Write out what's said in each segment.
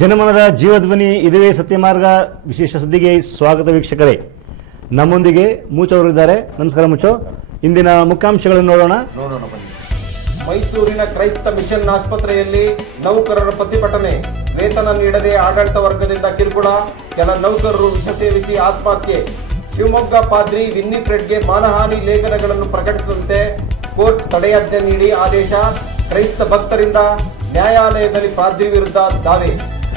ಜನಮನದ ಜೀವಧ್ವನಿ ಇದುವೇ ಸತ್ಯಮಾರ್ಗ ವಿಶೇಷ ಸುದ್ದಿಗೆ ಸ್ವಾಗತ ವೀಕ್ಷಕರೇ. ನಮ್ಮೊಂದಿಗೆ ಮೂಚ್ ಅವರು ಇದ್ದಾರೆ. ನಮಸ್ಕಾರ ಮುಚ್ಚೋ. ಇಂದಿನ ಮುಖ್ಯಾಂಶಗಳನ್ನು ನೋಡೋಣ. ಬನ್ನಿ. ಮೈಸೂರಿನ ಕ್ರೈಸ್ತ ಮಿಷನ್ ಆಸ್ಪತ್ರೆಯಲ್ಲಿ ನೌಕರರ ಪ್ರತಿಭಟನೆ. ವೇತನ ನೀಡದೆ ಆಡಳಿತ ವರ್ಗದಿಂದ ಕಿರುಕುಳ. ಕೆಲ ನೌಕರರು ವಿಷ ಸೇವಿಸಿ ಆತ್ಮಹತ್ಯೆ. ಶಿವಮೊಗ್ಗ ಪಾದ್ರಿ ವಿನ್ನಿಫ್ರೆಡ್ಗೆ ಮಾನಹಾನಿ ಲೇಖನಗಳನ್ನು ಪ್ರಕಟಿಸಿದಂತೆ ಕೋರ್ಟ್ ತಡೆಯಾಜ್ಞೆ ನೀಡಿ ಆದೇಶ. ಕ್ರೈಸ್ತ ಭಕ್ತರಿಂದ ನ್ಯಾಯಾಲಯದಲ್ಲಿ ಪಾದ್ರಿ ವಿರುದ್ಧ ದಾವೆ.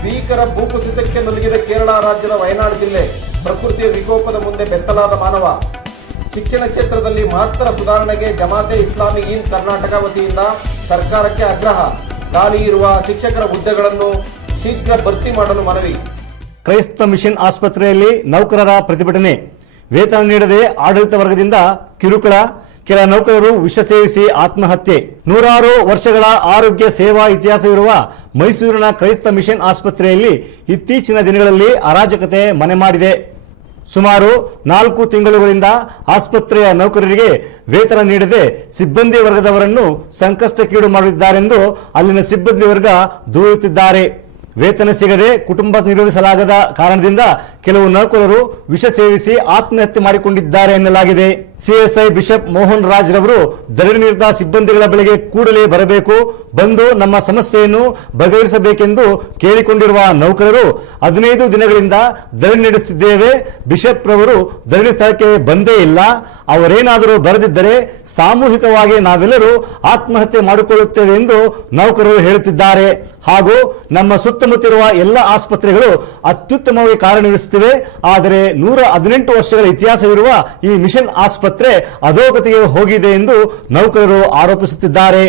ಭೀಕರ ಭೂಕುಸಿತಕ್ಕೆ ನಲುಗಿದ ಕೇರಳ ರಾಜ್ಯದ ವಯನಾಡು ಜಿಲ್ಲೆ. ಪ್ರಕೃತಿಯ ವಿಕೋಪದ ಮುಂದೆ ಬೆತ್ತಲಾದ ಮಾನವ. ಶಿಕ್ಷಣ ಕ್ಷೇತ್ರದಲ್ಲಿ ಮಹತ್ತರ ಸುಧಾರಣೆಗೆ ಜಮಾತೆ ಇಸ್ಲಾಮಿ ಇನ್ ಕರ್ನಾಟಕ ವತಿಯಿಂದ ಸರ್ಕಾರಕ್ಕೆ ಆಗ್ರಹ. ಖಾಲಿ ಇರುವ ಶಿಕ್ಷಕರ ಹುದ್ದೆಗಳನ್ನು ಶೀಘ್ರ ಭರ್ತಿ ಮಾಡಲು ಮನವಿ. ಕ್ರೈಸ್ತ ಮಿಷನ್ ಆಸ್ಪತ್ರೆಯಲ್ಲಿ ನೌಕರರ ಪ್ರತಿಭಟನೆ. ವೇತನ ನೀಡದೆ ಆಡಳಿತ ವರ್ಗದಿಂದ ಕಿರುಕುಳ. ಕೆಲ ನೌಕರರು ವಿಷ ಸೇವಿಸಿ ಆತ್ಮಹತ್ಯೆ. ನೂರಾರು ವರ್ಷಗಳ ಆರೋಗ್ಯ ಸೇವಾ ಇತಿಹಾಸವಿರುವ ಮೈಸೂರಿನ ಕ್ರೈಸ್ತ ಮಿಷನ್ ಆಸ್ಪತ್ರೆಯಲ್ಲಿ ಇತ್ತೀಚಿನ ದಿನಗಳಲ್ಲಿ ಅರಾಜಕತೆ ಮನೆ ಮಾಡಿದೆ. ಸುಮಾರು 4 ತಿಂಗಳುಗಳಿಂದ ಆಸ್ಪತ್ರೆಯ ನೌಕರರಿಗೆ ವೇತನ ನೀಡದೆ ಸಿಬ್ಬಂದಿ ವರ್ಗದವರನ್ನು ಸಂಕಷ್ಟಕ್ಕೀಡು ಮಾಡಿದ್ದಾರೆಂದು ಅಲ್ಲಿನ ಸಿಬ್ಬಂದಿ ವರ್ಗ ದೂರುತ್ತಿದ್ದಾರೆ. ವೇತನ ಸಿಗದೆ ಕುಟುಂಬ ನಿರ್ವಹಿಸಲಾಗದ ಕಾರಣದಿಂದ ಕೆಲವು ನೌಕರರು ವಿಷ ಸೇವಿಸಿ ಆತ್ಮಹತ್ಯೆ ಮಾಡಿಕೊಂಡಿದ್ದಾರೆ ಎನ್ನಲಾಗಿದೆ. ಸಿಎಸ್ಐ ಬಿಷಪ್ ಮೋಹನ್ ರಾಜ್ ರವರು ಧರಣಿ ನಿರತ ಸಿಬ್ಬಂದಿಗಳ ಬಳಿಗೆ ಕೂಡಲೇ ಬರಬೇಕು, ಬಂದು ನಮ್ಮ ಸಮಸ್ಯೆಯನ್ನು ಬಗೆಹರಿಸಬೇಕೆಂದು ಕೇಳಿಕೊಂಡಿರುವ ನೌಕರರು 15 ದಿನಗಳಿಂದ ಧರಣಿ ನಡೆಸುತ್ತಿದ್ದೇವೆ. ಬಿಷಪ್ ರವರು ಧರಣಿ ಸ್ಥಳಕ್ಕೆ ಬಂದೇ ಇಲ್ಲ. ಅವರೇನಾದರೂ ಬರೆದಿದ್ದರೆ ಸಾಮೂಹಿಕವಾಗಿ ನಾವೆಲ್ಲರೂ ಆತ್ಮಹತ್ಯೆ ಮಾಡಿಕೊಳ್ಳುತ್ತೇವೆ ಎಂದು ನೌಕರರು ಹೇಳುತ್ತಿದ್ದಾರೆ. ಹಾಗೂ ನಮ್ಮ ಸುತ್ತಮುತ್ತಿರುವ ಎಲ್ಲ ಆಸ್ಪತ್ರೆಗಳು ಅತ್ಯುತ್ತಮವಾಗಿ ಕಾರ್ಯನಿರ್ವಹಿಸುತ್ತಿವೆ. ಆದರೆ 118 ವರ್ಷಗಳ ಇತಿಹಾಸವಿರುವ ಈ ಮಿಷನ್ ಆಸ್ಪತ್ರೆ ಅಧೋಗತಿಗೆ ಹೋಗಿದೆ ಎಂದು ನೌಕರರು ಆರೋಪಿಸುತ್ತಿದ್ದಾರೆ.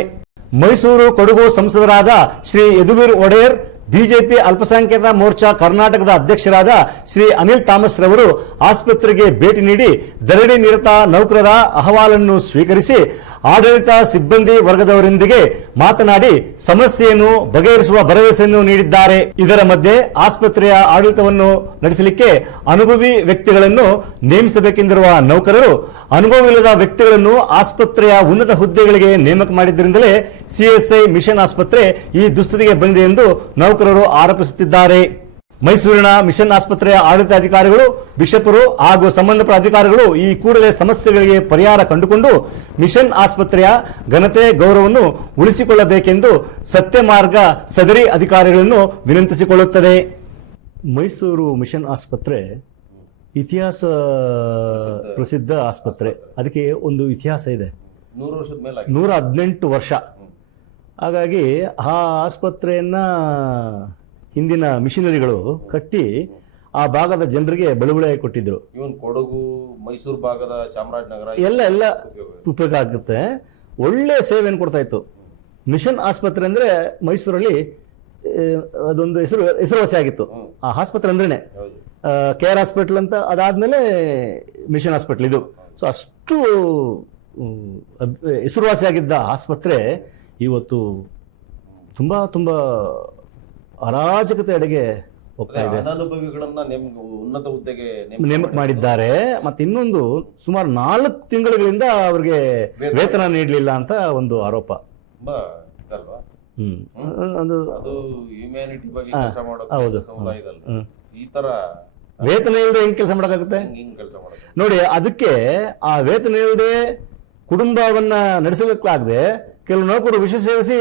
ಮೈಸೂರು ಕೊಡಗು ಸಂಸದರಾದ ಶ್ರೀ ಯದುವೀರ್ ಒಡೆಯರ್, ಬಿಜೆಪಿ ಅಲ್ಪಸಂಖ್ಯಾತ ಮೋರ್ಚಾ ಕರ್ನಾಟಕದ ಅಧ್ಯಕ್ಷರಾದ ಶ್ರೀ ಅನಿಲ್ ಥಾಮಸ್ ರವರು ಆಸ್ಪತ್ರೆಗೆ ಭೇಟಿ ನೀಡಿ ಧರಣಿ ನಿರತ ನೌಕರರ ಅಹವಾಲನ್ನು ಸ್ವೀಕರಿಸಿ ಆಡಳಿತ ಸಿಬ್ಬಂದಿ ವರ್ಗದವರೊಂದಿಗೆ ಮಾತನಾಡಿ ಸಮಸ್ಯೆಯನ್ನು ಬಗೆಹರಿಸುವ ಭರವಸೆಯನ್ನು ನೀಡಿದ್ದಾರೆ. ಇದರ ಮಧ್ಯೆ ಆಸ್ಪತ್ರೆಯ ಆಡಳಿತವನ್ನು ನಡೆಸಲಿಕ್ಕೆ ಅನುಭವಿ ವ್ಯಕ್ತಿಗಳನ್ನು ನೇಮಿಸಬೇಕೆಂದಿರುವ ನೌಕರರು ಅನುಭವವಿಲ್ಲದ ವ್ಯಕ್ತಿಗಳನ್ನು ಆಸ್ಪತ್ರೆಯ ಉನ್ನತ ಹುದ್ದೆಗಳಿಗೆ ನೇಮಕ ಮಾಡಿದ್ದರಿಂದಲೇ ಸಿಎಸ್ಐ ಮಿಷನ್ ಆಸ್ಪತ್ರೆ ಈ ದುಸ್ಥಿತಿಗೆ ಬಂದಿದೆ ಎಂದು ನೌಕರರು ಆರೋಪಿಸುತ್ತಿದ್ದಾರೆ. ಮೈಸೂರಿನ ಮಿಷನ್ ಆಸ್ಪತ್ರೆಯ ಆಡಳಿತಾಧಿಕಾರಿಗಳು, ಬಿಷಪರು ಹಾಗೂ ಸಂಬಂಧಪಟ್ಟ ಅಧಿಕಾರಿಗಳು ಈ ಕೂಡಲೇ ಸಮಸ್ಯೆಗಳಿಗೆ ಪರಿಹಾರ ಕಂಡುಕೊಂಡು ಮಿಷನ್ ಆಸ್ಪತ್ರೆಯ ಘನತೆ ಗೌರವವನ್ನು ಉಳಿಸಿಕೊಳ್ಳಬೇಕೆಂದು ಸತ್ಯಮಾರ್ಗ ಸದರಿ ಅಧಿಕಾರಿಗಳನ್ನು ವಿನಂತಿಸಿಕೊಳ್ಳುತ್ತದೆ. ಮೈಸೂರು ಮಿಷನ್ ಆಸ್ಪತ್ರೆ ಇತಿಹಾಸ ಪ್ರಸಿದ್ಧ ಆಸ್ಪತ್ರೆ. ಅದಕ್ಕೆ ಒಂದು ಇತಿಹಾಸ ಇದೆ, 118 ವರ್ಷ. ಹಾಗಾಗಿ ಆ ಆಸ್ಪತ್ರೆಯನ್ನ ಹಿಂದಿನ ಮಿಷನರಿಗಳು ಕಟ್ಟಿ ಆ ಭಾಗದ ಜನರಿಗೆ ಬಳುವಳಿ ಕೊಟ್ಟಿದ್ರು. ಇವನ್ ಕೊಡಗು, ಮೈಸೂರು ಭಾಗದ ಚಾಮರಾಜನಗರ ಎಲ್ಲ ಉಪಯೋಗ ಆಗುತ್ತೆ. ಒಳ್ಳೆ ಸೇವೆಯನ್ನು ಕೊಡ್ತಾ ಇತ್ತು. ಮಿಷನ್ ಆಸ್ಪತ್ರೆ ಅಂದ್ರೆ ಮೈಸೂರಲ್ಲಿ ಅದೊಂದು ಹೆಸರುವಾಸಿ ಆಗಿತ್ತು. ಆ ಆಸ್ಪತ್ರೆ ಅಂದ್ರೇನೆ KR ಹಾಸ್ಪಿಟಲ್ ಅಂತ, ಅದಾದ್ಮೇಲೆ ಮಿಷನ್ ಹಾಸ್ಪಿಟಲ್ ಇದು. ಸೊ ಅಷ್ಟು ಹೆಸರುವಾಸಿ ಆಗಿದ್ದ ಆಸ್ಪತ್ರೆ ಇವತ್ತು ತುಂಬಾ ತುಂಬಾ ಅರಾಜಕತೆ ಎಡೆಗೆ ಹೋಗ್ತಾ ಇದೆ. ಉನ್ನತ ಹುದ್ದೆಗೆ ನೇಮಕ ಮಾಡಿದ್ದಾರೆ. ಮತ್ತೆ ಇನ್ನೊಂದು ಸುಮಾರು 4 ತಿಂಗಳುಗಳಿಂದ ಅವ್ರಿಗೆ ವೇತನ ನೀಡಲಿಲ್ಲ ಅಂತ ಒಂದು ಆರೋಪ. ಈ ತರ ವೇತನ ಇಲ್ಲದೆ ಹೆಂಗ್ ಕೆಲಸ ಮಾಡಕ್ಕಾಗುತ್ತೆ ನೋಡಿ. ಅದಕ್ಕೆ ಆ ವೇತನ ಇಲ್ಲದೆ ಕುಟುಂಬವನ್ನ ನಡೆಸಲಿಕ್ಕಾಗದೆ ಕೆಲವು ನೌಕರರು ವಿಷ ಸೇವಿಸಿ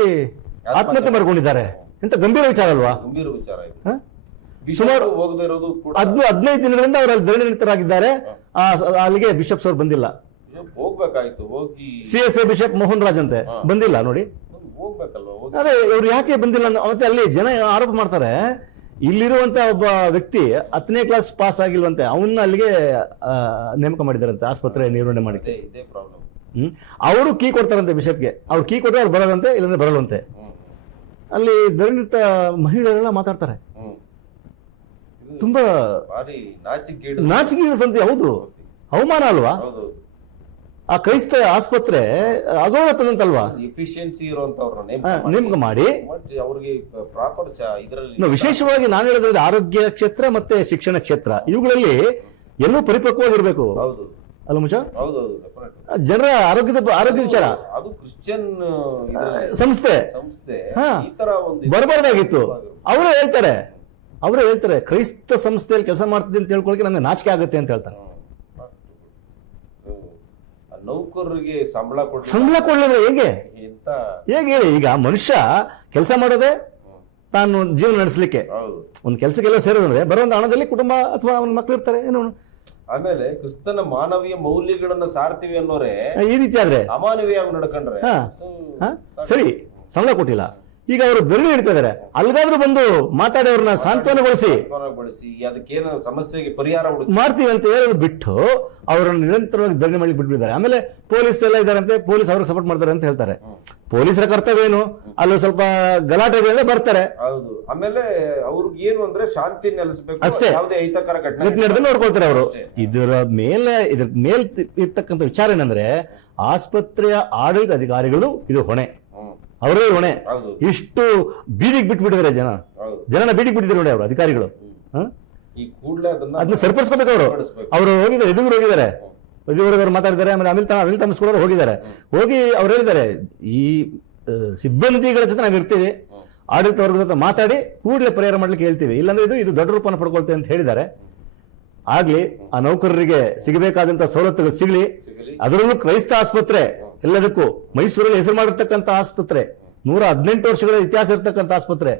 ಆತ್ಮಹತ್ಯೆ ಮಾಡಿಕೊಂಡಿದ್ದಾರೆ. ಎಂತ ಗಂಭೀರ ವಿಚಾರ ಅಲ್ವಾ? ಗಂಭೀರ ವಿಚಾರ. ಸುಮಾರು 15 ದಿನಗಳಿಂದ ಅವರು ಅಲ್ಲಿ ಧರಣಿ ನಿರತರಾಗಿದ್ದಾರೆ. ಅಲ್ಲಿಗೆ ಬಿಷಪ್ಸ್ ಅವರು ಬಂದಿಲ್ಲ. ಹೋಗ್ಬೇಕಾಯ್ತು, ಹೋಗಿ ಸಿಎಸ್ಐ ಬಿಷಪ್ ಮೋಹನ್ ರಾಜ್ ಅಂತೆ ಬಂದಿಲ್ಲ ನೋಡಿ. ಅದೇ ಇವ್ರು ಯಾಕೆ ಬಂದಿಲ್ಲ ಮತ್ತೆ ಅಲ್ಲಿ ಜನ ಆರೋಪ ಮಾಡ್ತಾರೆ. ಇಲ್ಲಿರುವಂತ ಒಬ್ಬ ವ್ಯಕ್ತಿ 10ನೇ ಕ್ಲಾಸ್ ಪಾಸ್ ಆಗಿಲ್ವಂತೆ, ಅವನ್ನ ಅಲ್ಲಿಗೆ ನೇಮಕ ಮಾಡಿದಾರಂತೆ ಆಸ್ಪತ್ರೆ ನಿರ್ವಹಣೆ ಮಾಡಿ. ಅವರು ಕೀ ಕೊಡ್ತಾರಂತೆ ಬಿಷಪ್ಗೆ. ಅವ್ರು ಕೀ ಕೊಟ್ಟರೆ ಅವ್ರು ಬರೋದಂತೆ, ಇಲ್ಲಾಂದ್ರೆ ಬರಲ್ವಂತೆ. ಅಲ್ಲಿ ಧರಣಿತ ಮಹಿಳೆಯರೆಲ್ಲ ಮಾತಾಡ್ತಾರೆ. ತುಂಬಾ ನಾಚಿಕೆ ಸಂತೆ. ಹೌದು, ಅವಮಾನ ಅಲ್ವಾ? ಆ ಕ್ರೈಸ್ತ ಆಸ್ಪತ್ರೆ ಅಗೌರವತನಂತಲ್ವಾ? ಎಫಿಷಿಯನ್ಸಿ ಇರುವಂತವ್ರನ್ನ ನೇಮಕ ಮಾಡಿ ಅವ್ರಿಗೆ ಪ್ರಾಪರ್ ಇದರಲ್ಲಿ ವಿಶೇಷವಾಗಿ ನಾನು ಹೇಳೋದಾದ್ರೆ ಆರೋಗ್ಯ ಕ್ಷೇತ್ರ ಮತ್ತೆ ಶಿಕ್ಷಣ ಕ್ಷೇತ್ರ ಇವುಗಳಲ್ಲಿ ಎಲ್ಲೂ ಪರಿಪಕ್ವವಾಗಿರ್ಬೇಕು. ಹೌದು ಅಲ್ಲ ಮುಚ್ಚ? ಹೌದೌದು, ಜನರ ಆರೋಗ್ಯ ವಿಚಾರ. ಅದು ಕ್ರಿಶ್ಚಿಯನ್ ಸಂಸ್ಥೆ ಈ ತರ ಒಂದು ಬರಬಾರ್ದಾಗಿತ್ತು. ಅವರು ಹೇಳ್ತಾರೆ ಅವರೇ ಹೇಳ್ತಾರೆ, ಕ್ರೈಸ್ತ ಸಂಸ್ಥೆಯಲ್ಲಿ ಕೆಲಸ ಮಾಡ್ತಿದ್ದೆ ಅಂತ ಹೇಳ್ಕೊಳಕ್ಕೆ ನಮಗೆ ನಾಚಿಕೆ ಆಗುತ್ತೆ ಅಂತ ಹೇಳ್ತಾರೆ. ನೌಕರರಿಗೆ ಸಂಬಳ ಕೊಡ್ಲಿಲ್ಲ ಹೇಗೆ ಹೇಳಿ? ಈಗ ಮನುಷ್ಯ ಕೆಲಸ ಮಾಡೋದೇ ತಾನು ಜೀವನ ನಡೆಸಲಿಕ್ಕೆ. ಒಂದು ಕೆಲಸಕ್ಕೆಲ್ಲ ಸೇರೋದಂದ್ರೆ ಬರುವಂತ ಹಣದಲ್ಲಿ ಕುಟುಂಬ ಅಥವಾ ಅವನ ಮಕ್ಳು ಇರ್ತಾರೆ ಏನೋ. ಆಮೇಲೆ ಕ್ರಿಸ್ತನ ಮಾನವೀಯ ಮೌಲ್ಯಗಳನ್ನ ಸಾರ್ತೀವಿ ಅನ್ನೋರೆ ಈ ರೀತಿ ಆದ್ರೆ ಅಮಾನವೀಯವಾಗಿ ನಡ್ಕೊಂಡ್ರೆ ಸರಿ, ಸಂಬಳ ಕೊಟ್ಟಿಲ್ಲ, ಈಗ ಅವರು ಧರಣಿ ಹಿಡ್ತಾ ಇದಾರೆ, ಅಲ್ಗಾದ್ರೂ ಬಂದು ಮಾತಾಡಿ ಅವ್ರನ್ನ ಸಾಂತ್ವನಗೊಳಿಸಿ ಅದಕ್ಕೇನು ಸಮಸ್ಯೆಗೆ ಪರಿಹಾರ ಮಾಡ್ತೀವಿ ಅಂತ ಹೇಳೋದು ಬಿಟ್ಟು ಅವರನ್ನು ನಿರಂತರವಾಗಿ ಧರಣಿ ಮಾಡಿ ಬಿಟ್ಬಿಟ್ಟಿದ್ದಾರೆ. ಆಮೇಲೆ ಪೊಲೀಸ್ ಎಲ್ಲ ಇದಾರಂತೆ, ಪೊಲೀಸ್ ಅವ್ರಿಗೆ ಸಪೋರ್ಟ್ ಮಾಡ್ತಾರೆ ಅಂತ ಹೇಳ್ತಾರೆ. ಪೊಲೀಸರ ಕರ್ತವ್ಯ ಏನು? ಅಲ್ಲಿ ಸ್ವಲ್ಪ ಗಲಾಟೆ ಬರ್ತಾರೆ. ಹೌದು. ಆಮೇಲೆ ಅವ್ರಿಗೆ ಏನು ಅಂದ್ರೆ ಶಾಂತಿ ನೆಲೆಸಬೇಕು ಅಷ್ಟೇ, ಯಾವುದೇ ಅಹಿತಕರ ಘಟನೆ ನೋಡ್ಕೊಳ್ತಾರೆ ಅವರು. ಇದ್ರ ಮೇಲೆ ಇರ್ತಕ್ಕಂಥ ವಿಚಾರ ಏನಂದ್ರೆ ಆಸ್ಪತ್ರೆಯ ಆಡಳಿತ ಅಧಿಕಾರಿಗಳು ಇದು ಹೊಣೆ, ಅವರೇ ಹೊಣೆ. ಇಷ್ಟು ಬೀದಿಗೆ ಬಿಟ್ಬಿಟ್ಟಿದ್ದಾರೆ ಜನನ ಬೀದಿಗೆ ಬಿಟ್ಟಿದ್ದಾರೆ ನೋಡಿ ಅವರು ಅಧಿಕಾರಿಗಳು. ಅದನ್ನ ಸರಿಪಡಿಸ್ಕೋಬೇಕು ಅವರು. ಅವರು ಹೋಗಿದ್ದಾರೆ, ಎದುರು ಹೋಗಿದ್ದಾರೆ, ಎದುರು ಮಾತಾಡಿದ್ದಾರೆ. ಆಮೇಲೆ ಅನಿಲ್ ಥಾಮಸ್ ಕೂಡ ಹೋಗಿದ್ದಾರೆ. ಹೋಗಿ ಅವ್ರು ಹೇಳಿದ್ದಾರೆ, ಈ ಸಿಬ್ಬಂದಿಗಳ ಜೊತೆ ನಾವು ಇರ್ತೀವಿ, ಆಡಳಿತ ವರ್ಗದ ಜೊತೆ ಮಾತಾಡಿ ಕೂಡಲೇ ಪರಿಹಾರ ಮಾಡ್ಲಿಕ್ಕೆ ಹೇಳ್ತೀವಿ, ಇಲ್ಲಾಂದ್ರೆ ಇದು ದೊಡ್ಡ ರೂಪನ ಪಡ್ಕೊಳ್ತೇವೆ ಅಂತ ಹೇಳಿದ್ದಾರೆ. ಆಗ್ಲಿ, ಆ ನೌಕರರಿಗೆ ಸಿಗಬೇಕಾದಂತಹ ಸವಲತ್ತುಗಳು ಸಿಗಲಿ. ಅದರಲ್ಲೂ ಕ್ರೈಸ್ತ ಆಸ್ಪತ್ರೆ ಎಲ್ಲದಕ್ಕೂ ಮೈಸೂರಲ್ಲಿ ಹೆಸರು ಮಾಡಿರ್ತಕ್ಕಂಥ ಆಸ್ಪತ್ರೆ, 118 ವರ್ಷಗಳ ಇತಿಹಾಸ ಇರತಕ್ಕಂಥ ಆಸ್ಪತ್ರೆ.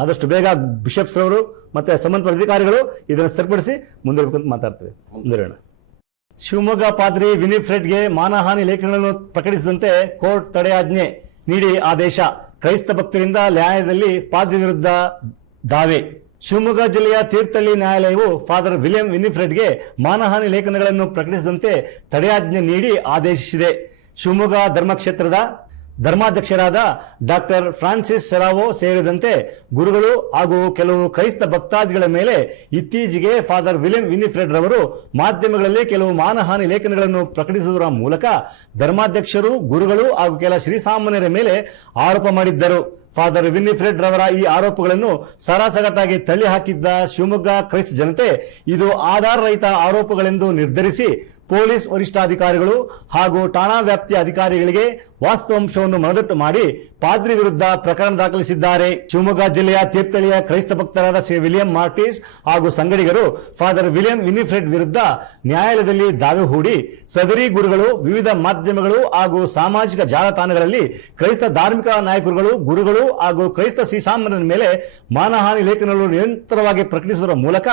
ಆದಷ್ಟು ಬೇಗ ಬಿಷಪ್ಸ್ ಅವರು ಮತ್ತೆ ಸಂಬಂಧಪಟ್ಟ ಅಧಿಕಾರಿಗಳು ಇದನ್ನು ಸರಿಪಡಿಸಿ ಮುಂದುವರೆಬೇಕಂತ ಮಾತಾಡ್ತೇವೆ. ಮುಂದುವರೋಣ. ಶಿವಮೊಗ್ಗ ಪಾದ್ರಿ ವಿನಿಫ್ರೆಡ್ಗೆ ಮಾನಹಾನಿ ಲೇಖನಗಳನ್ನು ಪ್ರಕಟಿಸಿದಂತೆ ಕೋರ್ಟ್ ತಡೆಯಾಜ್ಞೆ ನೀಡಿ ಆದೇಶ. ಕ್ರೈಸ್ತ ಭಕ್ತರಿಂದ ನ್ಯಾಯಾಲಯದಲ್ಲಿ ಪಾದ್ರಿ ವಿರುದ್ಧ ದಾವೆ. ಶಿವಮೊಗ್ಗ ಜಿಲ್ಲೆಯ ತೀರ್ಥಹಳ್ಳಿ ನ್ಯಾಯಾಲಯವು ಫಾದರ್ ವಿಲಿಯಂ ವಿನಿಫ್ರೆಡ್ಗೆ ಮಾನಹಾನಿ ಲೇಖನಗಳನ್ನು ಪ್ರಕಟಿಸಿದಂತೆ ತಡೆಯಾಜ್ಞೆ ನೀಡಿ ಆದೇಶಿಸಿದೆ. ಶಿವಮೊಗ್ಗ ಧರ್ಮಕ್ಷೇತ್ರದ ಧರ್ಮಾಧ್ಯಕ್ಷರಾದ ಡಾಕ್ಟರ್ ಫ್ರಾನ್ಸಿಸ್ ಸೆರಾವೋ ಸೇರಿದಂತೆ ಗುರುಗಳು ಹಾಗೂ ಕೆಲವು ಕ್ರೈಸ್ತ ಭಕ್ತಾದಿಗಳ ಮೇಲೆ ಇತ್ತೀಚೆಗೆ ಫಾದರ್ ವಿಲಿಯಂ ವಿನಿಫ್ರೆಡ್ ರವರು ಮಾಧ್ಯಮಗಳಲ್ಲಿ ಕೆಲವು ಮಾನಹಾನಿ ಲೇಖನಗಳನ್ನು ಪ್ರಕಟಿಸುವುದರ ಮೂಲಕ ಧರ್ಮಾಧ್ಯಕ್ಷರು, ಗುರುಗಳು ಹಾಗೂ ಕೆಲ ಶ್ರೀಸಾಮಾನ್ಯರ ಮೇಲೆ ಆರೋಪ ಮಾಡಿದ್ದರು. ಫಾದರ್ ವಿನಿಫ್ರೆಡ್ ರವರ ಈ ಆರೋಪಗಳನ್ನು ಸರಾಸಗಟಾಗಿ ತಳ್ಳಿ ಹಾಕಿದ್ದ ಶಿವಮೊಗ್ಗ ಕ್ರೈಸ್ತ ಜನತೆ ಇದು ಆಧಾರರಹಿತ ಆರೋಪಗಳೆಂದು ನಿರ್ಧರಿಸಿ ಪೊಲೀಸ್ ವರಿಷ್ಠಾಧಿಕಾರಿಗಳು ಹಾಗೂ ಠಾಣಾ ವ್ಯಾಪ್ತಿಯ ಅಧಿಕಾರಿಗಳಿಗೆ ವಾಸ್ತವಾಂಶವನ್ನು ಮನದಟ್ಟು ಮಾಡಿ ಪಾದ್ರಿ ವಿರುದ್ಧ ಪ್ರಕರಣ ದಾಖಲಿಸಿದ್ದಾರೆ. ಶಿವಮೊಗ್ಗ ಜಿಲ್ಲೆಯ ತೀರ್ಥಹಳ್ಳಿಯ ಕ್ರೈಸ್ತ ಭಕ್ತರಾದ ಶ್ರೀ ವಿಲಿಯಂ ಮಾರ್ಟಿಸ್ ಹಾಗೂ ಸಂಗಡಿಗರು ಫಾದರ್ ವಿಲಿಯಂ ವಿನಿಫ್ರೆಡ್ ವಿರುದ್ಧ ನ್ಯಾಯಾಲಯದಲ್ಲಿ ದಾವೆ ಹೂಡಿ ಸದರಿ ಗುರುಗಳು ವಿವಿಧ ಮಾಧ್ಯಮಗಳು ಹಾಗೂ ಸಾಮಾಜಿಕ ಜಾಲತಾಣಗಳಲ್ಲಿ ಕ್ರೈಸ್ತ ಧಾರ್ಮಿಕ ನಾಯಕರುಗಳು, ಗುರುಗಳು ಹಾಗೂ ಕ್ರೈಸ್ತ ಶ್ರೀಸಾಮಾನ್ಯರ ಮೇಲೆ ಮಾನಹಾನಿ ಲೇಖನಗಳು ನಿರಂತರವಾಗಿ ಪ್ರಕಟಿಸುವುದರ ಮೂಲಕ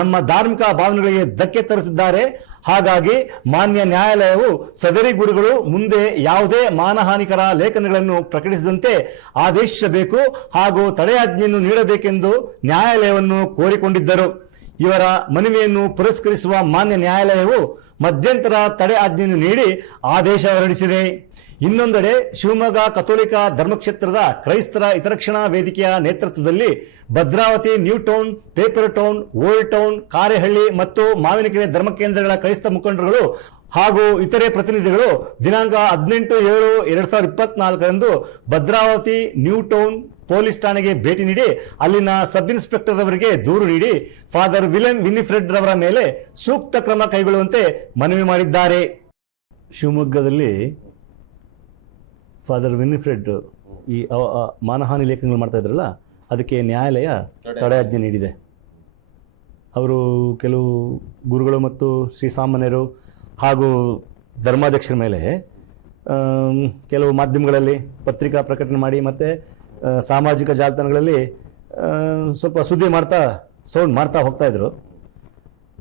ನಮ್ಮ ಧಾರ್ಮಿಕ ಭಾವನೆಗಳಿಗೆ ಧಕ್ಕೆ ತರುತ್ತಿದ್ದಾರೆ. ಹಾಗಾಗಿ ಮಾನ್ಯ ನ್ಯಾಯಾಲಯವು ಸದರಿ ಗುರುಗಳು ಮುಂದೆ ಯಾವುದೇ ಮಾನಹಾನಿಕರ ಲೇಖನಗಳನ್ನು ಪ್ರಕಟಿಸಿದಂತೆ ಆದೇಶಿಸಬೇಕು ಹಾಗೂ ತಡೆಯಾಜ್ಞೆಯನ್ನು ನೀಡಬೇಕೆಂದು ನ್ಯಾಯಾಲಯವನ್ನು ಕೋರಿಕೊಂಡಿದ್ದರು. ಇವರ ಮನವಿಯನ್ನು ಪುರಸ್ಕರಿಸುವ ಮಾನ್ಯ ನ್ಯಾಯಾಲಯವು ಮಧ್ಯಂತರ ತಡೆ ಆಜ್ಞೆಯನ್ನು ನೀಡಿ ಆದೇಶ ಹೊರಡಿಸಿದೆ. ಇನ್ನೊಂದೆಡೆ ಶಿವಮೊಗ್ಗ ಕಥೋಲಿಕ ಧರ್ಮಕ್ಷೇತ್ರದ ಕ್ರೈಸ್ತರ ಹಿತರಕ್ಷಣಾ ವೇದಿಕೆಯ ನೇತೃತ್ವದಲ್ಲಿ Bhadravati, new town, paper town, old town, Karehalli ಮತ್ತು ಮಾವಿನಕೆರೆ ಧರ್ಮ ಕೇಂದ್ರಗಳ ಕ್ರೈಸ್ತ ಮುಖಂಡರುಗಳು ಹಾಗೂ ಇತರೆ ಪ್ರತಿನಿಧಿಗಳು ದಿನಾಂಕ 18/7/2024 ಭದ್ರಾವತಿ ನ್ಯೂ ಟೌನ್ ಪೊಲೀಸ್ ಠಾಣೆಗೆ ಭೇಟಿ ನೀಡಿ ಅಲ್ಲಿನ ಸಬ್ ಇನ್ಸ್ಪೆಕ್ಟರ್ ಅವರಿಗೆ ದೂರು ನೀಡಿ ಫಾದರ್ ವಿಲಿಯಂ ವಿನಿಫ್ರೆಡ್ ರವರ ಮೇಲೆ ಸೂಕ್ತ ಕ್ರಮ ಕೈಗೊಳ್ಳುವಂತೆ ಮನವಿ ಮಾಡಿದ್ದಾರೆ. ಶಿವಮೊಗ್ಗದಲ್ಲಿ ಫಾದರ್ ವಿನಿಫ್ರೆಡ್ ಈ ಮಾನಹಾನಿ ಲೇಖನಗಳು ಮಾಡ್ತಾ ಇದ್ರಲ್ಲ, ಅದಕ್ಕೆ ನ್ಯಾಯಾಲಯ ತಡೆಯಾಜ್ಞೆ ನೀಡಿದೆ. ಅವರು ಕೆಲವು ಗುರುಗಳು ಮತ್ತು ಶ್ರೀಸಾಮಾನ್ಯರು ಹಾಗೂ ಧರ್ಮಾಧ್ಯಕ್ಷರ ಮೇಲೆ ಕೆಲವು ಮಾಧ್ಯಮಗಳಲ್ಲಿ ಪತ್ರಿಕಾ ಪ್ರಕಟಣೆ ಮಾಡಿ ಮತ್ತು ಸಾಮಾಜಿಕ ಜಾಲತಾಣಗಳಲ್ಲಿ ಸ್ವಲ್ಪ ಸುದ್ದಿ ಸೌಂಡ್ ಮಾಡ್ತಾ ಹೋಗ್ತಾ ಇದ್ರು.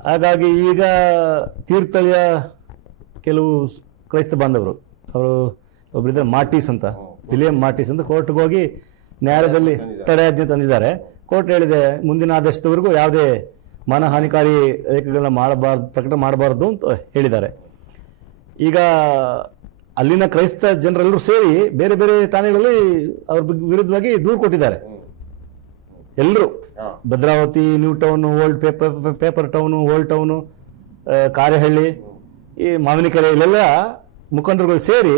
ಹಾಗಾಗಿ ಈಗ ತೀರ್ಥಹಳ್ಳಿಯ ಕೆಲವು ಕ್ರೈಸ್ತ ಬಾಂಧವರು, ಅವರು ಒಬ್ಬರಿದ್ದಾರೆ ಮಾರ್ಟಿಸ್ ಅಂತ, ವಿಲಿಯಂ ಮಾರ್ಟಿಸ್ ಅಂತ, ಕೋರ್ಟ್ಗೆ ಹೋಗಿ ನ್ಯಾಯಾಲಯದಲ್ಲಿ ತಡೆಯಾಜ್ಞೆ ತಂದಿದ್ದಾರೆ. ಕೋರ್ಟ್ ಹೇಳಿದೆ ಮುಂದಿನ ಆದೇಶದವರೆಗೂ ಯಾವುದೇ ಮಾನಹಾನಿಕಾರಿ ಲೇಖನಗಳನ್ನ ಪ್ರಕಟ ಮಾಡಬಾರ್ದು ಅಂತ ಹೇಳಿದ್ದಾರೆ. ಈಗ ಅಲ್ಲಿನ ಕ್ರೈಸ್ತ ಜನರೆಲ್ಲರೂ ಸೇರಿ ಬೇರೆ ಬೇರೆ ಠಾಣೆಗಳಲ್ಲಿ ಅವ್ರ ವಿರುದ್ಧವಾಗಿ ದೂರು ಕೊಟ್ಟಿದ್ದಾರೆ. ಎಲ್ಲರೂ Bhadravati, new town, old paper town, old town, Karehalli, ಈ ಮಾವಿನಕೆರೆ, ಇಲ್ಲೆಲ್ಲ ಮುಖಂಡರುಗಳು ಸೇರಿ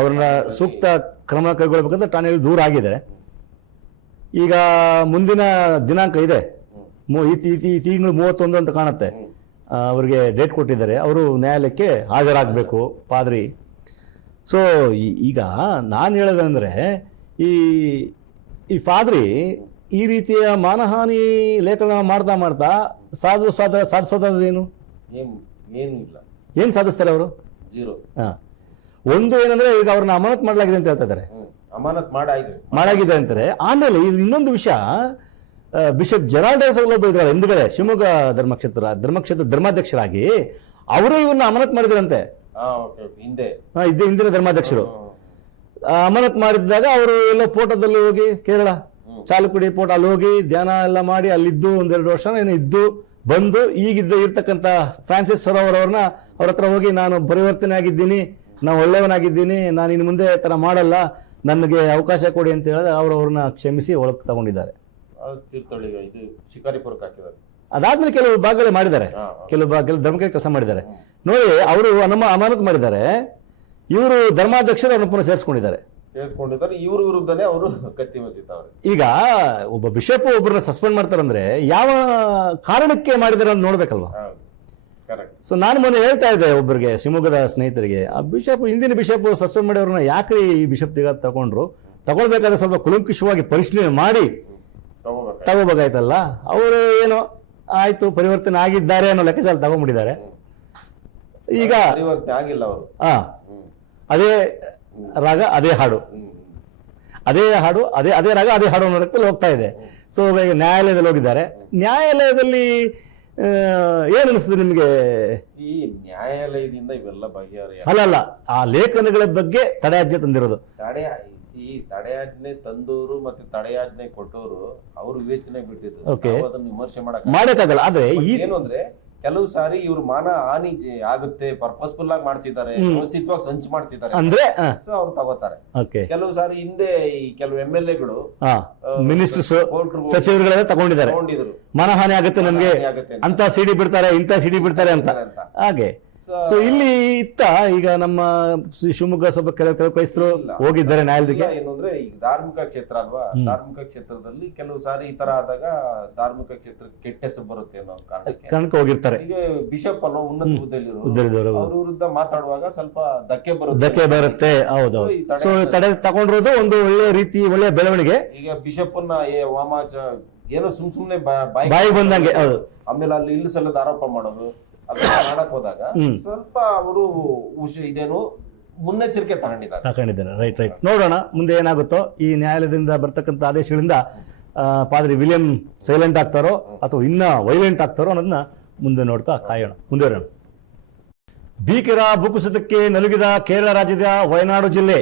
ಅವ್ರನ್ನ ಸೂಕ್ತ ಕ್ರಮ ಕೈಗೊಳ್ಳಬೇಕಂತ ಠಾಣೆಯಲ್ಲಿ ದೂರ ಆಗಿದೆ. ಈಗ ಮುಂದಿನ ದಿನಾಂಕ ಇದೆ, ಈ ತಿಂಗಳು 31 ಅಂತ ಕಾಣುತ್ತೆ, ಅವ್ರಿಗೆ ಡೇಟ್ ಕೊಟ್ಟಿದ್ದಾರೆ. ಅವರು ನ್ಯಾಯಾಲಯಕ್ಕೆ ಹಾಜರಾಗಬೇಕು ಪಾದ್ರಿ. ಸೊ ಈಗ ನಾನು ಹೇಳೋದಂದ್ರೆ ಈ ಪಾದ್ರಿ ಈ ರೀತಿಯ ಮಾನಹಾನಿ ಲೇಖನ ಮಾಡ್ತಾ ಸಾಧಿಸೋದಾದ್ರೆ ಏನು ಏನು ಇಲ್ಲ, ಏನು ಸಾಧಿಸ್ತಾರೆ ಅವರು? ಜೀರೋ. ಹಾಂ, ಒಂದು ಏನಂದ್ರೆ ಈಗ ಅವ್ರನ್ನ ಅಮಾನತ್ ಮಾಡಲಾಗಿದೆ ಅಂತ ಹೇಳ್ತಾ ಇದ್ದಾರೆ. ಅಮಾನತ್ ಮಾಡಾಗಿದೆ ಅಂತಾರೆ. ಆಮೇಲೆ ಇದು ಇನ್ನೊಂದು ವಿಷಯ, ಬಿಷಪ್ ಜೆರಾಲ್ಡಸ್ ಒಬ್ಬ ಇದ್ದಾರೆ ಹಿಂದುಗಡೆ ಶಿವಮೊಗ್ಗ ಧರ್ಮಕ್ಷೇತ್ರ ಧರ್ಮಾಧ್ಯಕ್ಷರಾಗಿ ಅವರೇ ಇವನ್ನ ಅಮಾನತ್ ಮಾಡಿದ್ರಂತೆ. ಹಿಂದಿನ ಧರ್ಮಾಧ್ಯಕ್ಷರು ಅಮಾನತ್ ಮಾಡಿದಾಗ ಅವರು ಎಲ್ಲೋ ಫೋಟೋದಲ್ಲಿ ಹೋಗಿ ಕೇರಳ ಚಾಲುಕುಡಿ ಫೋಟೋ ಅಲ್ಲಿ ಹೋಗಿ ಧ್ಯಾನ ಎಲ್ಲ ಮಾಡಿ ಅಲ್ಲಿದ್ದು 1-2 ವರ್ಷ ಏನು ಇದ್ದು ಬಂದು ಇರ್ತಕ್ಕಂಥ ಫ್ರಾನ್ಸಿಸ್ ಸರೋವರ್ ಅವ್ರನ್ನ ಅವ್ರ ಹತ್ರ ಹೋಗಿ ನಾನು ಪರಿವರ್ತನೆ ಆಗಿದ್ದೀನಿ, ನಾನು ಒಳ್ಳೆಯವನಾಗಿದ್ದೀನಿ, ನಾನು ಇನ್ನು ಮುಂದೆ ಥರ ಮಾಡಲ್ಲ, ನನಗೆ ಅವಕಾಶ ಕೊಡಿ ಅಂತ ಹೇಳಿದ್ರೆ ಅವ್ರನ್ನ ಕ್ಷಮಿಸಿ ಒಳಗೆ ತಗೊಂಡಿದ್ದಾರೆ. ಶಿಕಾರಿಪುರಕ್ಕೆ ಹಾಕಿದ್ದಾರೆ. ಅದಾದ್ಮೇಲೆ ಕೆಲವು ಭಾಗಗಳು ಮಾಡಿದ್ದಾರೆ, ಕೆಲವು ಧರ್ಮಕ್ಕೆ ಕೆಲಸ ಮಾಡಿದ್ದಾರೆ. ನೋಡಿ, ಅವರು ಅಮಾನತ್ ಮಾಡಿದ್ದಾರೆ, ಇವರು ಧರ್ಮಾಧ್ಯಕ್ಷರು ಅವ್ರನ್ನ ಪುನಃ ಸೇರಿಸ್ಕೊಂಡಿದ್ದಾರೆ. ಇವ್ರ ವಿರುದ್ಧನೇ ಅವರು ಕತ್ತಿ ಮಸಿತಾವ್ರೆ. ಈಗ ಒಬ್ಬ ಬಿಷಪ್ ಒಬ್ಬರನ್ನ ಸಸ್ಪೆಂಡ್ ಮಾಡ್ತಾರಂದ್ರೆ ಯಾವ ಕಾರಣಕ್ಕೆ ಮಾಡಿದಾರೆ ಅಂತ ನೋಡ್ಬೇಕಲ್ವಾ? ಸೊ ನಾನು ಮೊನ್ನೆ ಹೇಳ್ತಾ ಇದ್ದೆ ಒಬ್ಬರಿಗೆ, ಶಿವಮೊಗ್ಗದ ಸ್ನೇಹಿತರಿಗೆ, ಆ ಬಿಷಪ್ ಹಿಂದಿನ ಬಿಷಪ್ ಸಸ್ಪೆಂಡ್ ಮಾಡಿವ್ರನ್ನ ಯಾಕ್ರಿ ಈ ಬಿಷಪ್ ತಗೊಳ್ಬೇಕಾದ್ರೆ ಸ್ವಲ್ಪ ಕುಲಂಕುಷವಾಗಿ ಪರಿಶೀಲನೆ ಮಾಡಿ ತಗೋಬೇಕಾಯ್ತಲ್ಲ. ಅವರು ಏನೋ ಆಯ್ತು ಪರಿವರ್ತನೆ ಆಗಿದ್ದಾರೆ ಅನ್ನೋ ಲೆಕ್ಕಾಚಾರ ತಗೊಂಡ್ಬಿಟ್ಟಿದ್ದಾರೆ. ಈಗ ಆಗಿಲ್ಲ ಅವರು. ಅದೇ ರಾಗ ಅದೇ ಹಾಡು, ಅದೇ ರಾಗ ಅದೇ ಹಾಡು ಅನ್ನೋ ಲೆಕ್ಕದಲ್ಲಿ ಹೋಗ್ತಾ ಇದೆ. ಸೊ ಈಗ ನ್ಯಾಯಾಲಯದಲ್ಲಿ ಹೋಗಿದ್ದಾರೆ. ನ್ಯಾಯಾಲಯದಲ್ಲಿ ಏನ್ ಅನಿಸ್ತದೆ ನಿಮ್ಗೆ? ಈ ನ್ಯಾಯಾಲಯದಿಂದ ಇವೆಲ್ಲ ಬಗೆಹರಿಯ ಅಲ್ಲ, ಆ ಲೇಖನಗಳ ಬಗ್ಗೆ ತಡೆಯಾಜ್ಞೆ ತಂದಿರೋದು. ತಡೆಯಾಜ್ಞೆ ತಂದವರು ಮತ್ತೆ ತಡೆಯಾಜ್ಞೆ ಕೊಟ್ಟವರು ಅವ್ರ ವಿವೇಚನೆ ಬಿಟ್ಟಿದ್ದು, ಅದನ್ನು ವಿಮರ್ಶೆ ಮಾಡಕ್ಕಾಗಲ್ಲ. ಆದ್ರೆ ಏನು ಅಂದ್ರೆ ಕೆಲವು ಸಾರಿ ಇವ್ರು ಮಾನ ಹಾನಿ ಆಗುತ್ತೆ, ಪರ್ಪಸ್ಫುಲ್ ಆಗಿ ಮಾಡ್ತಿದ್ದಾರೆ, ವ್ಯವಸ್ಥಿತವಾಗಿ ಸಂಚು ಮಾಡ್ತಿದ್ದಾರೆ ಅಂದ್ರೆ ಅವ್ರು ತಗೋತಾರೆ. ಕೆಲವು ಸಾರಿ ಹಿಂದೆ ಈ ಕೆಲವು MLA-ಗಳು ಮಿನಿಸ್ಟರ್ಸ್ ಸಚಿವರುಗಳೆಲ್ಲ ತಗೊಂಡಿದ್ದಾರೆ, ಮಾನಹಾನಿ ಆಗುತ್ತೆ ನಮ್ಗೆ ಅಂತ ಸಿಡಿ ಬಿಡ್ತಾರೆ, ಇಂಥ ಸಿಡಿ ಬಿಡ್ತಾರೆ ಅಂತ. ಹಾಗೆ ಸೊ ಇಲ್ಲಿ ಈಗ ನಮ್ಮ ಶಿವಮೊಗ್ಗ ಸ್ವಲ್ಪ ಕೆಲವು ಕ್ರೈಸ್ತರು ಹೋಗಿದ್ದಾರೆ ನ್ಯಾಯಾಲಯಕ್ಕೆ. ಏನು ಅಂದ್ರೆ ಈಗ ಧಾರ್ಮಿಕ ಕ್ಷೇತ್ರ ಅಲ್ವಾ, ಧಾರ್ಮಿಕ ಕ್ಷೇತ್ರದಲ್ಲಿ ಕೆಲವು ಸಾರಿ ಈ ತರ ಆದಾಗ ಧಾರ್ಮಿಕ ಕ್ಷೇತ್ರಕ್ಕೆ ಕೆಟ್ಟ ಹೆಸರು ಬರುತ್ತೆ ಅನ್ನೋ ಕಾರಣಕ್ಕೆ ಹೋಗಿರ್ತಾರೆ. ಈಗ ಬಿಷಪ್ ಅಲ್ವಾ, ಉನ್ನತ ಹುದ್ದೆಯಲ್ಲಿರೋ ಅವ್ರ ವಿರುದ್ಧ ಮಾತಾಡುವಾಗ ಸ್ವಲ್ಪ ಧಕ್ಕೆ ಬರುತ್ತೆ. ಹೌದು, ಸೊ ತಡೆ ತಗೊಂಡಿರೋದು ಒಂದು ಒಳ್ಳೆ ರೀತಿ, ಒಳ್ಳೆ ಬೆಳವಣಿಗೆ. ಈಗ ಬಿಷಪ್ ಅನ್ನ ವಾಮಾಚ ಏನೋ ಸುಮ್ನೆ ಬಾಯಿ ಬಂದಂಗೆ, ಆಮೇಲೆ ಅಲ್ಲಿ ಇಲ್ಲ ಸಲ್ಲದ ಆರೋಪ ಮಾಡೋದು ಮಾಡಕ್ ಹೋದಾಗ ಸ್ವಲ್ಪ ಅವರು ಇದೇನು ಮುನ್ನೆಚ್ಚರಿಕೆ ತಗೊಂಡಿದ್ದಾರೆ. ರೈಟ್. ನೋಡೋಣ ಮುಂದೆ ಏನಾಗುತ್ತೋ. ಈ ನ್ಯಾಯಾಲಯದಿಂದ ಬರ್ತಕ್ಕಂಥ ಆದೇಶಗಳಿಂದ ಪಾದ್ರಿ ವಿಲಿಯಂ ಸೈಲೆಂಟ್ ಆಗ್ತಾರೋ ಅಥವಾ ಇನ್ನ ವೈಲೆಂಟ್ ಆಗ್ತಾರೋ ಅನ್ನೋದನ್ನ ಮುಂದೆ ನೋಡ್ತಾ ಕಾಯೋಣ, ಮುಂದುವರೋಣ. ಭೀಕರ ಭೂಕುಸಿತಕ್ಕೆ ನಲುಗಿದ ಕೇರಳ ರಾಜ್ಯದ ವಯನಾಡು ಜಿಲ್ಲೆ.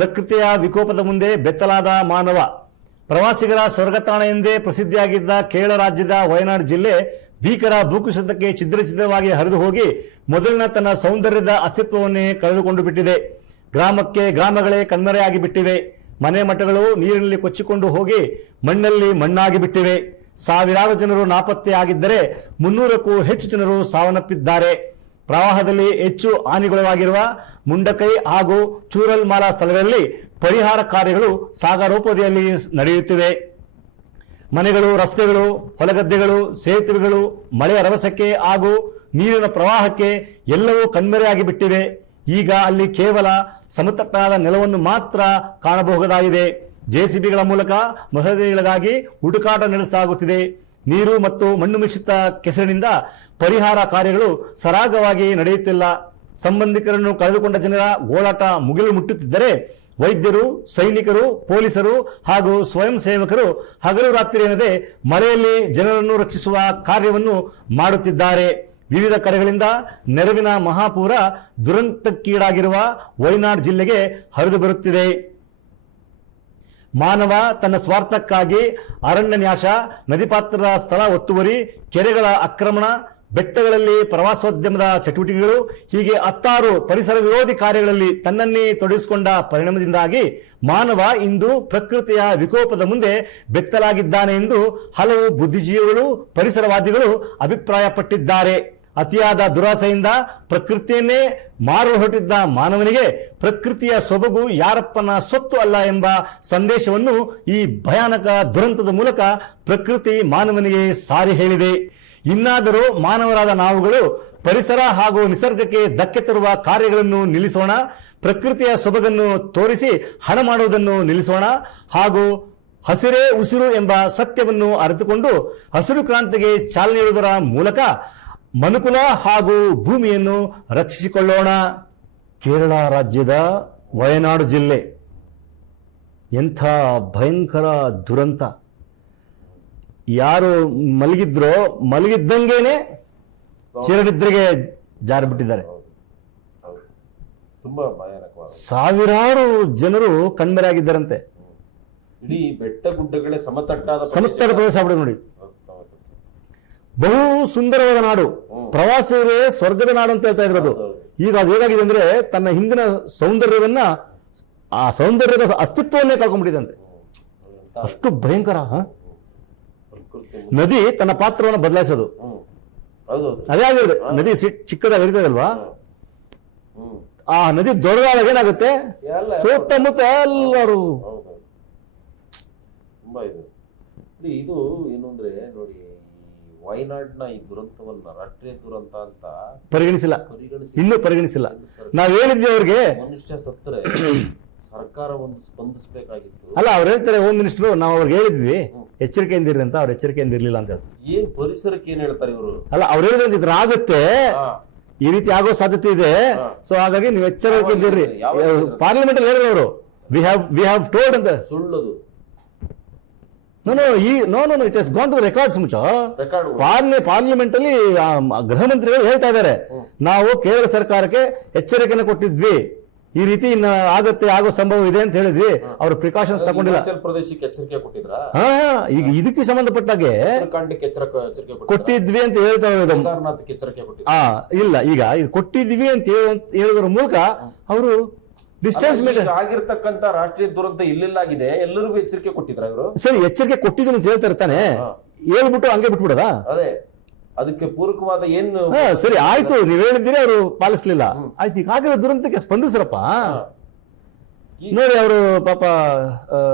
ಪ್ರಕೃತಿಯ ವಿಕೋಪದ ಮುಂದೆ ಬೆತ್ತಲಾದ ಮಾನವ. ಪ್ರವಾಸಿಗರ ಸ್ವರ್ಗತಾಣ ಎಂದೇ ಪ್ರಸಿದ್ಧಿಯಾಗಿದ್ದ ಕೇರಳ ರಾಜ್ಯದ ವಯನಾಡು ಜಿಲ್ಲೆ ಭೀಕರ ಭೂಕುಸಿತಕ್ಕೆ ಛಿದ್ರವಾಗಿ ಹರಿದು ಹೋಗಿ ಮೊದಲಿನ ತನ್ನ ಸೌಂದರ್ಯದ ಅಸ್ತಿತ್ವವನ್ನೇ ಕಳೆದುಕೊಂಡು ಬಿಟ್ಟಿದೆ. ಗ್ರಾಮಗಳೇ ಕಣ್ಮರೆಯಾಗಿ ಬಿಟ್ಟಿವೆ. ಮನೆ ಮಠಗಳು ನೀರಿನಲ್ಲಿ ಕೊಚ್ಚಿಕೊಂಡು ಹೋಗಿ ಮಣ್ಣಲ್ಲಿ ಮಣ್ಣಾಗಿ ಬಿಟ್ಟಿವೆ. ಸಾವಿರಾರು ಜನರು ನಾಪತ್ತೆ ಆಗಿದ್ದರೆ 300ಕ್ಕೂ ಹೆಚ್ಚು ಜನರು ಸಾವನ್ನಪ್ಪಿದ್ದಾರೆ. ಪ್ರವಾಹದಲ್ಲಿ ಹೆಚ್ಚು ಹಾನಿಗೊಳಗಾಗಿರುವ ಮುಂಡಕೈ ಹಾಗೂ ಚೂರಲ್ಮಾಲ ಸ್ಥಳಗಳಲ್ಲಿ ಪರಿಹಾರ ಕಾರ್ಯಗಳು ಸಾಗರೋಪದಿಯಲ್ಲಿ ನಡೆಯುತ್ತಿವೆ. ಮನೆಗಳು, ರಸ್ತೆಗಳು, ಹೊಲಗದ್ದೆಗಳು, ಸೇತುವೆಗಳು ಮಳೆಯ ರಭಸಕ್ಕೆ ಹಾಗೂ ನೀರಿನ ಪ್ರವಾಹಕ್ಕೆ ಎಲ್ಲವೂ ಕಣ್ಮರೆಯಾಗಿ ಬಿಟ್ಟಿವೆ. ಈಗ ಅಲ್ಲಿ ಕೇವಲ ಸಮತಟ್ಟಾದ ನೆಲವನ್ನು ಮಾತ್ರ ಕಾಣಬಹುದಾಗಿದೆ. JCBಗಳ ಮೂಲಕ ಮಸೂದೆಗಳಿಗಾಗಿ ಹುಡುಕಾಟ ನಡೆಸಲಾಗುತ್ತಿದೆ. ನೀರು ಮತ್ತು ಮಣ್ಣು ಮಿಶ್ರಿತ ಕೆಸರಿನಿಂದ ಪರಿಹಾರ ಕಾರ್ಯಗಳು ಸರಾಗವಾಗಿ ನಡೆಯುತ್ತಿಲ್ಲ. ಸಂಬಂಧಿಕರನ್ನು ಕಳೆದುಕೊಂಡ ಜನರ ಗೋಳಾಟ ಮುಗಿಲು ಮುಟ್ಟುತ್ತಿದ್ದರೆ ವೈದ್ಯರು, ಸೈನಿಕರು, ಪೊಲೀಸರು ಹಾಗೂ ಸ್ವಯಂ ಸೇವಕರು ಹಗಲು ರಾತ್ರಿ ಎನ್ನದೆ ಮಳೆಯಲ್ಲಿ ಜನರನ್ನು ರಕ್ಷಿಸುವ ಕಾರ್ಯವನ್ನು ಮಾಡುತ್ತಿದ್ದಾರೆ. ವಿವಿಧ ಕಡೆಗಳಿಂದ ನೆರವಿನ ಮಹಾಪೂರ ದುರಂತಕ್ಕೀಡಾಗಿರುವ ವಯನಾಡ್ ಜಿಲ್ಲೆಗೆ ಹರಿದು ಬರುತ್ತಿದೆ. ಮಾನವ ತನ್ನ ಸ್ವಾರ್ಥಕ್ಕಾಗಿ ಅರಣ್ಯ ನಾಶ, ನದಿಪಾತ್ರದ ಸ್ಥಳ ಒತ್ತುವರಿ, ಕೆರೆಗಳ ಆಕ್ರಮಣ, ಬೆಟ್ಟಗಳಲ್ಲಿ ಪ್ರವಾಸೋದ್ಯಮದ ಚಟುವಟಿಕೆಗಳು ಹೀಗೆ 10 ಪರಿಸರ ವಿರೋಧಿ ಕಾರ್ಯಗಳಲ್ಲಿ ತನ್ನನ್ನೇ ತೊಡಗಿಸಿಕೊಂಡ ಪರಿಣಾಮದಿಂದಾಗಿ ಮಾನವ ಇಂದು ಪ್ರಕೃತಿಯ ವಿಕೋಪದ ಮುಂದೆ ಬೆತ್ತಲಾಗಿದ್ದಾನೆ ಎಂದು ಹಲವು ಬುದ್ಧಿಜೀವಿಗಳು, ಪರಿಸರವಾದಿಗಳು ಅಭಿಪ್ರಾಯಪಟ್ಟಿದ್ದಾರೆ. ಅತಿಯಾದ ದುರಾಸೆಯಿಂದ ಪ್ರಕೃತಿಯನ್ನೇ ಮಾರಲು ಹೊರಟಿದ್ದ ಮಾನವನಿಗೆ ಪ್ರಕೃತಿಯ ಸೊಬಗು ಯಾರಪ್ಪನ ಸೊತ್ತು ಅಲ್ಲ ಎಂಬ ಸಂದೇಶವನ್ನು ಈ ಭಯಾನಕ ದುರಂತದ ಮೂಲಕ ಪ್ರಕೃತಿ ಮಾನವನಿಗೆ ಸಾರಿ ಹೇಳಿದೆ. ಇನ್ನಾದರೂ ಮಾನವರಾದ ನಾವುಗಳು ಪರಿಸರ ಹಾಗೂ ನಿಸರ್ಗಕ್ಕೆ ಧಕ್ಕೆ ತರುವ ಕಾರ್ಯಗಳನ್ನು ನಿಲ್ಲಿಸೋಣ. ಪ್ರಕೃತಿಯ ಸೊಬಗನ್ನು ತೋರಿಸಿ ಹಣ ಮಾಡುವುದನ್ನು ನಿಲ್ಲಿಸೋಣ ಹಾಗೂ ಹಸಿರೇ ಉಸಿರು ಎಂಬ ಸತ್ಯವನ್ನು ಅರಿತುಕೊಂಡು ಹಸಿರು ಕ್ರಾಂತಿಗೆ ಚಾಲನೆ ನೀಡುವುದರ ಮೂಲಕ ಮನುಕುಲ ಹಾಗೂ ಭೂಮಿಯನ್ನು ರಕ್ಷಿಸಿಕೊಳ್ಳೋಣ. ಕೇರಳ ರಾಜ್ಯದ ವಯನಾಡು ಜಿಲ್ಲೆ ಎಂಥ ಭಯಂಕರ ದುರಂತ. ಯಾರು ಮಲಗಿದ್ರೋ ಮಲಗಿದ್ದಂಗೆನೆ ಚಿರನಿದ್ರೆಗೆ ಜಾರಿಬಿಟ್ಟಿದ್ದಾರೆ. ತುಂಬಾ ಭಯಾನಕವಾದ ಸಾವಿರಾರು ಜನರು ಕಣ್ಮರೆಯಾಗಿದ್ದಾರಂತೆ. ಇಡೀ ಬೆಟ್ಟ ಗುಡ್ಡಗಳೇ ಸಮತಟ್ಟಾದ ಸಮತಟ್ಟಾದ ಪ್ರದೇಶ ಆಗ್ಬಿಡುತ್ತೆ ನೋಡಿ. ಬಹು ಸುಂದರವಾದ ನಾಡು, ಪ್ರವಾಸಿಗರೇ ಸ್ವರ್ಗದ ನಾಡು ಅಂತ ಹೇಳ್ತಾ ಇರೋದು. ಈಗ ಅದು ಹೇಗಾಗಿದೆ ಅಂದ್ರೆ ತನ್ನ ಹಿಂದಿನ ಸೌಂದರ್ಯವನ್ನ, ಆ ಸೌಂದರ್ಯದ ಅಸ್ತಿತ್ವವನ್ನೇ ಕಳ್ಕೊಂಡ್ಬಿಟ್ಟಿದಂತೆ. ಅಷ್ಟು ಭಯಂಕರ. ನದಿ ತನ್ನ ಪಾತ್ರವನ್ನು ಬದಲಾಯಿಸೋದು ಅದೇ ಆಗಿರೋದು. ನದಿ ಚಿಕ್ಕದಾಗಿ ಇರ್ತದಲ್ವಾ, ಆ ನದಿ ದೊಡ್ಡದಾದಾಗ ಏನಾಗುತ್ತೆ, ಸುತ್ತಮುತ್ತ ಎಲ್ಲರೂ ತುಂಬಾ ಇದು ಏನು ಅಂದ್ರೆ ನೋಡಿ, ವಯನಾಡ್ನ ಈ ದುರಂತವನ್ನ ರಾಷ್ಟ್ರೀಯ ದುರಂತ ಅಂತ ಪರಿಗಣಿಸಿಲ್ಲ, ಇನ್ನೂ ಪರಿಗಣಿಸಿಲ್ಲ. ನಾವ್ ಹೇಳಿದ್ವಿ ಅವ್ರಿಗೆ, ಮನುಷ್ಯ ಸತ್ತರೆ ಸರ್ಕಾರ ಒಂದು ಸ್ಪಂದಿಸಬೇಕಾಗಿತ್ತು. ಅಲ್ಲ, ಅವ್ರು ಹೇಳ್ತಾರೆ ಹೋಮ್ ಮಿನಿಸ್ಟರ್, ನಾವು ಅವ್ರಿಗೆ ಹೇಳಿದ್ವಿ ಎಚ್ಚರಿಕೆಯಿಂದ ಇರ್ರಿ ಅಂತ. ಅವ್ರು ಎಚ್ಚರಿಕೆಯಿಂದ ಇರ್ಲಿಲ್ಲ ಅಂತ ಹೇಳ್ತಾರೆ. ಏನ್ ಪರಿಸರಕ್ಕೆ ಏನ್ ಹೇಳ್ತಾರೆ ಇವರು? ಅಲ್ಲ, ಅವ್ರು ಹೇಳಿದ್ರೆ ಇದ್ರ ಆಗುತ್ತೆ, ಈ ರೀತಿ ಆಗೋ ಸಾಧ್ಯತೆ ಇದೆ, ಸೊ ಹಾಗಾಗಿ ನೀವು ಎಚ್ಚರಿಕೆಯಿಂದ ಇರ್ರಿ. ಪಾರ್ಲಿಮೆಂಟ್ ಅಲ್ಲಿ ಹೇಳಿದ್ರು ಅವರು, ವಿ ಹ್ಯಾವ್ ಟೋಲ್ಡ್ ಅಂತ. ಸುಳ್ಳದು. No, it has gone to records ಮುಚ್ಚ. ಪಾರ್ಲಿಮೆಂಟ್ ಅಲ್ಲಿ ಗೃಹ ಮಂತ್ರಿಗಳು ಹೇಳ್ತಾ ಇದ್ದಾರೆ, ನಾವು ಕೇರಳ ಸರ್ಕಾರಕ್ಕೆ ಎಚ್ಚರಿಕೆಯನ್ನು ಕೊಟ್ಟಿದ್ವಿ, ಈ ರೀತಿ ಇನ್ನ ಆಗೋ ಸಂಭವ ಇದೆ ಅಂತ ಹೇಳಿದ್ವಿ. ಅವರು ಪ್ರಿಕಾಷನ್ಸ್ ತಗೊಂಡಿಲ್ಲ. ಪ್ರದೇಶಕ್ಕೆ ಎಚ್ಚರಿಕೆ ಕೊಟ್ಟಿದ್ರ? ಈಗ ಇದಕ್ಕೆ ಸಂಬಂಧಪಟ್ಟಾಗೆ ಕೊಟ್ಟಿದ್ವಿ ಅಂತ ಹೇಳ್ತಾ ಇರೋದು. ಇಲ್ಲ, ಈಗ ಇದು ಕೊಟ್ಟಿದ್ವಿ ಅಂತ ಹೇಳೋದ್ರ ಮೂಲಕ ಅವರು ಡಿಸ್ಟೆನ್ಸ್ ಮೇಲೆ ಆಗಿರ್ತಕ್ಕಂಥ ರಾಷ್ಟ್ರೀಯ ದುರಂತ ಇಲ್ಲಿಲ್ಲಾಗಿದೆ, ಎಲ್ಲರಿಗೂ ಎಚ್ಚರಿಕೆ ಕೊಟ್ಟಿದ್ರ ಇವರು? ಸರಿ, ಎಚ್ಚರಿಕೆ ಕೊಟ್ಟಿದ್ರು ಅಂತ ಹೇಳ್ತಾರೆ ತಾನೆ, ಹೇಳ್ಬಿಟ್ಟು ಹಂಗೆ ಬಿಟ್ಬಿಡದ? ಅದೇ ಅದಕ್ಕೆ ಪೂರಕವಾದ ಏನು? ಸರಿ, ಆಯ್ತು, ನೀವ್ ಹೇಳಿದ್ದೀರಿ, ಅವರು ಪಾಲಿಸ್ಲಿಲ್ಲ, ಆಯ್ತು. ಈಗ ಆಗಿರೋ ದುರಂತಕ್ಕೆ ಸ್ಪಂದಿಸ್ರಪ್ಪ. ನೋಡಿ, ಅವರು ಪಾಪ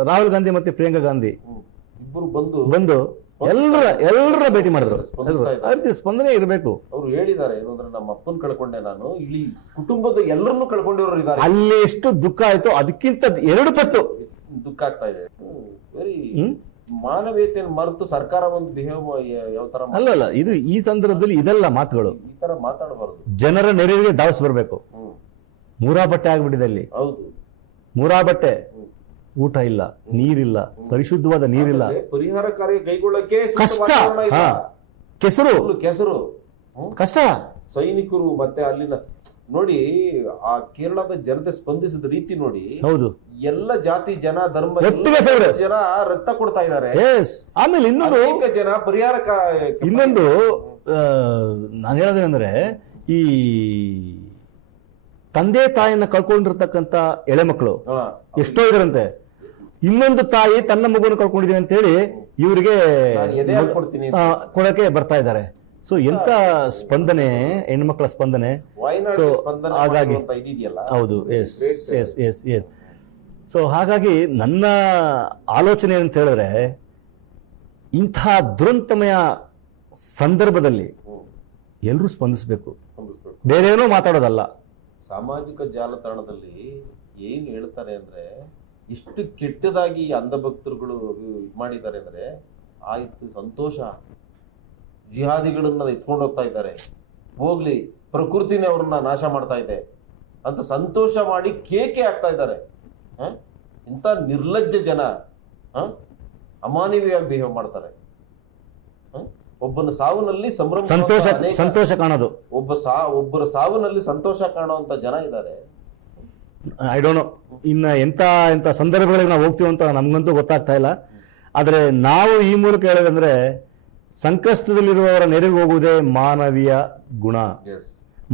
ರಾಹುಲ್ ಗಾಂಧಿ ಮತ್ತೆ ಪ್ರಿಯಾಂಕಾ ಗಾಂಧಿ ಇಬ್ಬರು ಬಂದು ಎಲ್ಲರ ಭೇಟಿ ಮಾಡಿದ್ರು. ಸ್ಪಂದನೆ ಇರಬೇಕು. ಅವ್ರು ಹೇಳಿದ್ದಾರೆ ಏನಂದ್ರೆ, ನಮ್ಮ ಅಪ್ಪನ್ ಕಳ್ಕೊಂಡೆ ನಾನು, ಇಲ್ಲಿ ಕುಟುಂಬದ ಎಲ್ಲರನ್ನು ಕಳ್ಕೊಂಡಿರೋರು ಇದ್ದಾರೆ. ಅಲ್ಲಿ ಎಷ್ಟು ದುಃಖ ಆಯ್ತು ಅದಕ್ಕಿಂತ 2 ಪಟ್ಟು ದುಃಖ ಆಗ್ತಾ ಇದೆ. ವೆರಿ ಮಾನವೀಯತೆಯನ್ನು ಮರೆತು ಸರ್ಕಾರ ಒಂದು ಬಿಹೇವ್ ಯಾವ ತರ ಅಲ್ಲ, ಇದು ಈ ಸಂದರ್ಭದಲ್ಲಿ ಇದೆಲ್ಲ ಮಾತುಗಳು ಈ ತರ ಮಾತಾಡಬಾರದು. ಜನರ ನೆರವಿಗೆ ಧಾವಿಸ್ ಬರ್ಬೇಕು. ಮೂರಾ ಬಟ್ಟೆ ಆಗ್ಬಿಟ್ಟಿದೆ ಅಲ್ಲಿ. ಹೌದು, ಮೂರಾ ಬಟ್ಟೆ, ಊಟ ಇಲ್ಲ, ನೀರಿಲ್ಲ, ಪರಿಶುದ್ಧವಾದ ನೀರಿಲ್ಲ, ಪರಿಹಾರ ಕಾರ್ಯ ಕೈಗೊಳ್ಳಕ್ಕೆ ಕಷ್ಟ, ಕೆಸರು ಕಷ್ಟ. ಸೈನಿಕರು ಮತ್ತೆ ಅಲ್ಲಿನ ನೋಡಿ, ಆ ಕೇರಳದ ಜನತೆ ಸ್ಪಂದಿಸಿದ ರೀತಿ ನೋಡಿ. ಹೌದು, ಎಲ್ಲ ಜಾತಿ ಜನ ಧರ್ಮ ಜನ ರಕ್ತ ಕೊಡ್ತಾ ಇದ್ದಾರೆ. ಆಮೇಲೆ ಇನ್ನೊಂದು ಜನ ಪರಿಹಾರ ಇನ್ನೊಂದು ನಾನು ಹೇಳೋದೇನೆಂದ್ರೆ, ಈ ತಂದೆ ತಾಯಿಯನ್ನ ಕಳ್ಕೊಂಡಿರ್ತಕ್ಕಂಥ ಎಳೆ ಮಕ್ಕಳು ಎಷ್ಟೋ ಇದರಂತೆ. ಇನ್ನೊಂದು ತಾಯಿ ತನ್ನ ಮಗುವನ್ನು ಕಳ್ಕೊಂಡಿದ್ದೀನಿ ಅಂತ ಹೇಳಿ ಇವರಿಗೆ ಕೊಡಕ್ಕೆ ಬರ್ತಾ ಇದ್ದಾರೆ. ಸೊ ಎಂತ ಸ್ಪಂದನೆ, ಹೆಣ್ಮಕ್ಳ ಸ್ಪಂದನೆ. ಸೊ ಹಾಗಾಗಿ ಹೌದು, ಎಸ್. ಸೊ ಹಾಗಾಗಿ ನನ್ನ ಆಲೋಚನೆ ಅಂತ ಹೇಳಿದ್ರೆ, ಇಂಥ ದುರಂತಮಯ ಸಂದರ್ಭದಲ್ಲಿ ಎಲ್ಲರೂ ಸ್ಪಂದಿಸಬೇಕು, ಬೇರೆ ಏನೋ ಮಾತಾಡೋದಲ್ಲ. ಸಾಮಾಜಿಕ ಜಾಲತಾಣದಲ್ಲಿ ಏನು ಹೇಳ್ತಾರೆ ಅಂದ್ರೆ, ಇಷ್ಟು ಕೆಟ್ಟದಾಗಿ ಅಂಧಭಕ್ತರುಗಳು ಮಾಡಿದ್ದಾರೆ ಅಂದ್ರೆ, ಆಯ್ತು ಸಂತೋಷ, ಜಿಹಾದಿಗಳನ್ನ ಎತ್ಕೊಂಡು ಹೋಗ್ತಾ ಇದ್ದಾರೆ, ಹೋಗ್ಲಿ ಪ್ರಕೃತಿನೇ ಅವ್ರನ್ನ ನಾಶ ಮಾಡ್ತಾ ಇದೆ ಅಂತ ಸಂತೋಷ ಮಾಡಿ ಕೇಕೆ ಹಾಕ್ತಾ ಇದ್ದಾರೆ. ಇಂಥ ನಿರ್ಲಜ್ಜ ಜನ ಅಮಾನವೀಯವಾಗಿ ಬಿಹೇವ್ ಮಾಡ್ತಾರೆ. ಒಬ್ಬನ ಸಾವಿನಲ್ಲಿ ಸಂತೋಷ ಕಾಣೋದು, ಒಬ್ಬರ ಸಾವಿನಲ್ಲಿ ಸಂತೋಷ ಕಾಣುವಂತ ಜನ ಇದ್ದಾರೆ. ಐ ಡೋಂಟ್ ನೋ ಇನ್ನ ಎಂತ ಸಂದರ್ಭಗಳಿಗೆ ನಾವು ಹೋಗ್ತೀವಿ ಅಂತ ನಮ್ಗಂತೂ ಗೊತ್ತಾಗ್ತಾ ಇಲ್ಲ. ಆದ್ರೆ ನಾವು ಈ ಮೂಲಕ ಹೇಳೋದಂದ್ರೆ, ಸಂಕಷ್ಟದಲ್ಲಿರುವವರ ನೆರವಿಗೆ ಹೋಗುವುದೇ ಮಾನವೀಯ ಗುಣ.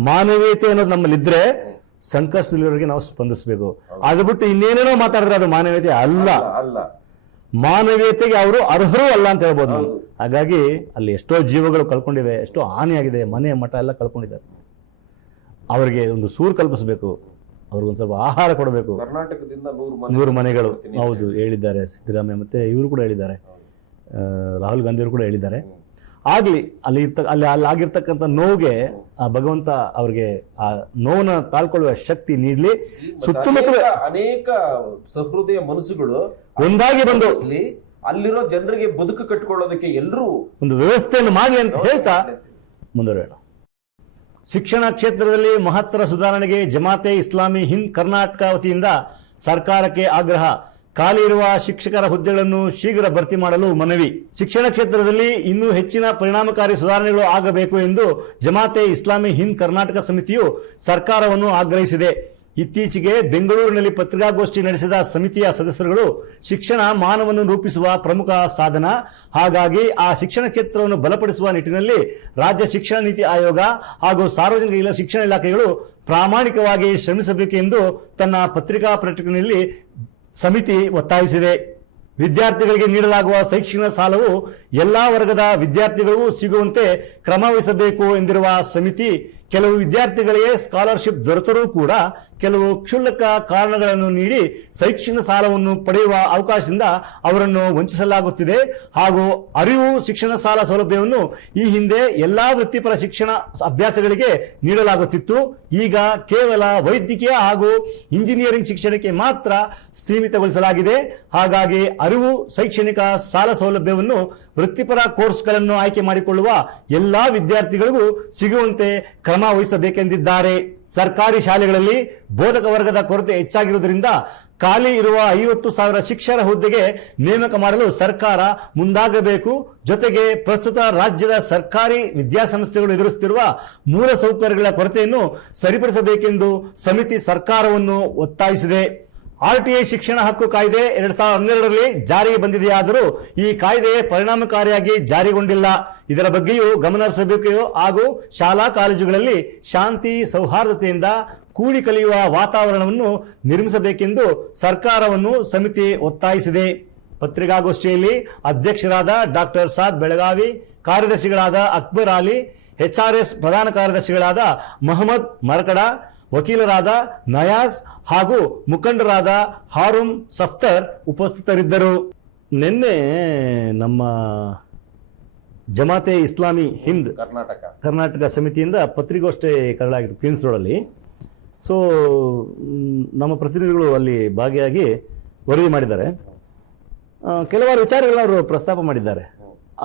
ಮಾನವೀಯತೆ ಅನ್ನೋದು ನಮ್ಮಲ್ಲಿದ್ರೆ ಸಂಕಷ್ಟದಲ್ಲಿರೋರಿಗೆ ನಾವು ಸ್ಪಂದಿಸಬೇಕು. ಅದು ಬಿಟ್ಟು ಇನ್ನೇನೇನೋ ಮಾತಾಡಿದ್ರೆ ಅದು ಮಾನವೀಯತೆ ಅಲ್ಲ. ಮಾನವೀಯತೆಗೆ ಅವರು ಅರ್ಹರು ಅಲ್ಲ ಅಂತ ಹೇಳ್ಬೋದು ನಾವು. ಹಾಗಾಗಿ ಅಲ್ಲಿ ಎಷ್ಟೋ ಜೀವಗಳು ಕಳ್ಕೊಂಡಿವೆ, ಎಷ್ಟೋ ಹಾನಿಯಾಗಿದೆ, ಮನೆ ಮಠ ಎಲ್ಲ ಕಳ್ಕೊಂಡಿದ್ದಾರೆ. ಅವರಿಗೆ ಒಂದು ಸೂರು ಕಲ್ಪಿಸಬೇಕು, ಅವ್ರಿಗೊಂದು ಸ್ವಲ್ಪ ಆಹಾರ ಕೊಡಬೇಕು. ಕರ್ನಾಟಕದಿಂದ 100 ಮನೆಗಳು, ಹೌದು ಹೇಳಿದ್ದಾರೆ ಸಿದ್ದರಾಮಯ್ಯ, ಮತ್ತೆ ಇವರು ಕೂಡ ಹೇಳಿದ್ದಾರೆ, ರಾಹುಲ್ ಗಾಂಧಿ ಅವರು ಕೂಡ ಹೇಳಿದ್ದಾರೆ. ಆಗ್ಲಿ ಅಲ್ಲಿ ಆಗಿರ್ತಕ್ಕಂಥ ನೋವಿಗೆ ಆ ಭಗವಂತ ಅವ್ರಿಗೆ ಆ ನೋವನ್ನ ತಾಳ್ಕೊಳ್ಳುವ ಶಕ್ತಿ ನೀಡ್ಲಿ. ಸುತ್ತಮುತ್ತಲ ಅನೇಕ ಸಹೃದಯ ಮನಸ್ಸುಗಳು ಒಂದಾಗಿ ಬಂದು ಅಲ್ಲಿರೋ ಜನರಿಗೆ ಬದುಕು ಕಟ್ಟಿಕೊಳ್ಳೋದಕ್ಕೆ ಎಲ್ಲರೂ ಒಂದು ವ್ಯವಸ್ಥೆಯನ್ನು ಮಾಡಲಿ ಅಂತ ಹೇಳ್ತಾ ಮುಂದುವರೆಯೋಣ. ಶಿಕ್ಷಣ ಕ್ಷೇತ್ರದಲ್ಲಿ ಮಹತ್ತರ ಸುಧಾರಣೆಗೆ ಜಮಾತೆ ಇಸ್ಲಾಮಿ ಹಿಂದ್ ಕರ್ನಾಟಕ ವತಿಯಿಂದ ಸರ್ಕಾರಕ್ಕೆ ಆಗ್ರಹ. ಖಾಲಿ ಇರುವ ಶಿಕ್ಷಕರ ಹುದ್ದೆಗಳನ್ನು ಶೀಘ್ರ ಭರ್ತಿ ಮಾಡಲು ಮನವಿ. ಶಿಕ್ಷಣ ಕ್ಷೇತ್ರದಲ್ಲಿ ಇನ್ನೂ ಹೆಚ್ಚಿನ ಪರಿಣಾಮಕಾರಿ ಸುಧಾರಣೆಗಳು ಆಗಬೇಕು ಎಂದು ಜಮಾತೆ ಇಸ್ಲಾಮಿ ಹಿಂದ್ ಕರ್ನಾಟಕ ಸಮಿತಿಯು ಸರ್ಕಾರವನ್ನು ಆಗ್ರಹಿಸಿದೆ. ಇತ್ತೀಚೆಗೆ ಬೆಂಗಳೂರಿನಲ್ಲಿ ಪತ್ರಿಕಾಗೋಷ್ಠಿ ನಡೆಸಿದ ಸಮಿತಿಯ ಸದಸ್ಯರುಗಳು ಶಿಕ್ಷಣ ಮಾನವನ್ನು ರೂಪಿಸುವ ಪ್ರಮುಖ ಸಾಧನ, ಹಾಗಾಗಿ ಆ ಶಿಕ್ಷಣ ಕ್ಷೇತ್ರವನ್ನು ಬಲಪಡಿಸುವ ನಿಟ್ಟಿನಲ್ಲಿ ರಾಜ್ಯ ಶಿಕ್ಷಣ ನೀತಿ ಆಯೋಗ ಹಾಗೂ ಸಾರ್ವಜನಿಕ ಶಿಕ್ಷಣ ಇಲಾಖೆಗಳು ಪ್ರಾಮಾಣಿಕವಾಗಿ ಶ್ರಮಿಸಬೇಕು ಎಂದು ತನ್ನ ಪತ್ರಿಕಾ ಪ್ರಕಟಣೆಯಲ್ಲಿ ಸಮಿತಿ ಒತ್ತಾಯಿಸಿದೆ. ವಿದ್ಯಾರ್ಥಿಗಳಿಗೆ ನೀಡಲಾಗುವ ಶೈಕ್ಷಣಿಕ ಸಾಲವು ಎಲ್ಲಾ ವರ್ಗದ ವಿದ್ಯಾರ್ಥಿಗಳಿಗೂ ಸಿಗುವಂತೆ ಕ್ರಮ ವಹಿಸಬೇಕು ಎಂದಿರುವ ಸಮಿತಿ, ಕೆಲವು ವಿದ್ಯಾರ್ಥಿಗಳಿಗೆ ಸ್ಕಾಲರ್ಶಿಪ್ ದೊರೆತರೂ ಕೂಡ ಕೆಲವು ಕ್ಷುಲ್ಲಕ ಕಾರಣಗಳನ್ನು ನೀಡಿ ಶೈಕ್ಷಣಿಕ ಸಾಲವನ್ನು ಪಡೆಯುವ ಅವಕಾಶದಿಂದ ಅವರನ್ನು ವಂಚಿಸಲಾಗುತ್ತಿದೆ ಹಾಗೂ ಅರಿವು ಶಿಕ್ಷಣ ಸಾಲ ಸೌಲಭ್ಯವನ್ನು ಈ ಹಿಂದೆ ಎಲ್ಲಾ ವೃತ್ತಿಪರ ಶಿಕ್ಷಣ ಅಭ್ಯಾಸಗಳಿಗೆ ನೀಡಲಾಗುತ್ತಿತ್ತು. ಈಗ ಕೇವಲ ವೈದ್ಯಕೀಯ ಹಾಗೂ ಇಂಜಿನಿಯರಿಂಗ್ ಶಿಕ್ಷಣಕ್ಕೆ ಮಾತ್ರ ಸೀಮಿತಗೊಳಿಸಲಾಗಿದೆ. ಹಾಗಾಗಿ ಅರಿವು ಶೈಕ್ಷಣಿಕ ಸಾಲ ಸೌಲಭ್ಯವನ್ನು ವೃತ್ತಿಪರ ಕೋರ್ಸ್ಗಳನ್ನು ಆಯ್ಕೆ ಮಾಡಿಕೊಳ್ಳುವ ಎಲ್ಲಾ ವಿದ್ಯಾರ್ಥಿಗಳಿಗೂ ಸಿಗುವಂತೆ ಕ್ರಮ ವಹಿಸಬೇಕೆಂದಿದ್ದಾರೆ. ಸರ್ಕಾರಿ ಶಾಲೆಗಳಲ್ಲಿ ಬೋಧಕ ವರ್ಗದ ಕೊರತೆ ಹೆಚ್ಚಾಗಿರುವುದರಿಂದ ಖಾಲಿ ಇರುವ 50,000 ಶಿಕ್ಷಕರ ಹುದ್ದೆಗೆ ನೇಮಕ ಮಾಡಲು ಸರ್ಕಾರ ಮುಂದಾಗಬೇಕು. ಜೊತೆಗೆ ಪ್ರಸ್ತುತ ರಾಜ್ಯದ ಸರ್ಕಾರಿ ವಿದ್ಯಾಸಂಸ್ಥೆಗಳು ಎದುರಿಸುತ್ತಿರುವ ಮೂಲ ಸೌಕರ್ಯಗಳ ಕೊರತೆಯನ್ನು ಸರಿಪಡಿಸಬೇಕೆಂದು ಸಮಿತಿ ಸರ್ಕಾರವನ್ನು ಒತ್ತಾಯಿಸಿದೆ. ಆರ್ಟಿಐ ಶಿಕ್ಷಣ ಹಕ್ಕು ಕಾಯ್ದೆ 2012ರಲ್ಲಿ ಜಾರಿಗೆ ಬಂದಿದೆಯಾದರೂ ಈ ಕಾಯ್ದೆ ಪರಿಣಾಮಕಾರಿಯಾಗಿ ಜಾರಿಗೊಂಡಿಲ್ಲ. ಇದರ ಬಗ್ಗೆಯೂ ಗಮನಹರಿಸಬೇಕು ಹಾಗೂ ಶಾಲಾ ಕಾಲೇಜುಗಳಲ್ಲಿ ಶಾಂತಿ ಸೌಹಾರ್ದತೆಯಿಂದ ಕೂಡಿ ಕಲಿಯುವ ವಾತಾವರಣವನ್ನು ನಿರ್ಮಿಸಬೇಕೆಂದು ಸರ್ಕಾರವನ್ನು ಸಮಿತಿ ಒತ್ತಾಯಿಸಿದೆ. ಪತ್ರಿಕಾಗೋಷ್ಠಿಯಲ್ಲಿ ಅಧ್ಯಕ್ಷರಾದ ಡಾಕ್ಟರ್ ಸಾದ್ ಬೆಳಗಾವಿ, ಕಾರ್ಯದರ್ಶಿಗಳಾದ ಅಕ್ಬರ್ ಅಲಿ, HRS ಪ್ರಧಾನ ಕಾರ್ಯದರ್ಶಿಗಳಾದ ಮಹಮ್ಮದ್ ಮರಕಡ, ವಕೀಲರಾದ ನಯಾಜ್ ಹಾಗೂ ಮುಖಂಡರಾದ ಹಾರೂನ್ ಸಫ್ತರ್ ಉಪಸ್ಥಿತರಿದ್ದರು. ನಿನ್ನೆ ನಮ್ಮ ಜಮಾತೆ ಇಸ್ಲಾಮಿ ಹಿಂದ್ ಕರ್ನಾಟಕ ಸಮಿತಿಯಿಂದ ಪತ್ರಿಕಾಗೋಷ್ಠಿ ಕರೆಯಲಾಗಿತ್ತು ಕ್ವೀನ್ಸ್ ರೋಡಲ್ಲಿ. ಸೊ ನಮ್ಮ ಪ್ರತಿನಿಧಿಗಳು ಅಲ್ಲಿ ಭಾಗಿಯಾಗಿ ವರದಿ ಮಾಡಿದ್ದಾರೆ. ಕೆಲವಾರು ವಿಚಾರಗಳನ್ನ ಅವರು ಪ್ರಸ್ತಾಪ ಮಾಡಿದ್ದಾರೆ.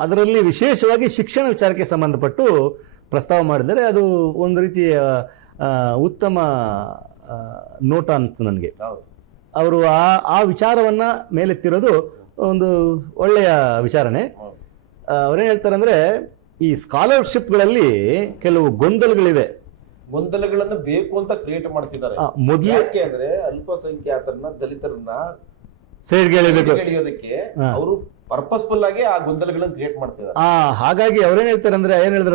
ಅದರಲ್ಲಿ ವಿಶೇಷವಾಗಿ ಶಿಕ್ಷಣ ವಿಚಾರಕ್ಕೆ ಸಂಬಂಧಪಟ್ಟು ಪ್ರಸ್ತಾವ ಮಾಡಿದ್ದಾರೆ. ಅದು ಒಂದು ರೀತಿಯ ಉತ್ತಮ ನೋಟ ಅಂತ ನನಗೆ. ಅವರು ಆ ವಿಚಾರವನ್ನ ಮೇಲೆತ್ತಿರೋದು ಒಂದು ಒಳ್ಳೆಯ ವಿಚಾರನೆ. ಅವ್ರೇನು ಹೇಳ್ತಾರೆ ಅಂದ್ರೆ, ಈ ಸ್ಕಾಲರ್ಶಿಪ್ಗಳಲ್ಲಿ ಕೆಲವು ಗೊಂದಲಗಳನ್ನು ಬೇಕು ಅಂತ ಕ್ರಿಯೇಟ್ ಮಾಡ್ತಿದ್ದಾರೆ. ಯಾಕೆ ಅಂದ್ರೆ ಅಲ್ಪಸಂಖ್ಯಾತರನ್ನ, ದಲಿತರನ್ನ ಎಳೆಯೋದಕ್ಕೆ ಅವರು ಪರ್ಪಸ್ಫುಲ್ ಆಗಿ ಆ ಗೊಂದಲಗಳನ್ನು ಕ್ರಿಯೇಟ್ ಮಾಡ್ತಿದ್ದಾರೆ. ಹಾಗಾಗಿ ಅವ್ರೇನ್ ಹೇಳ್ತಾರೆ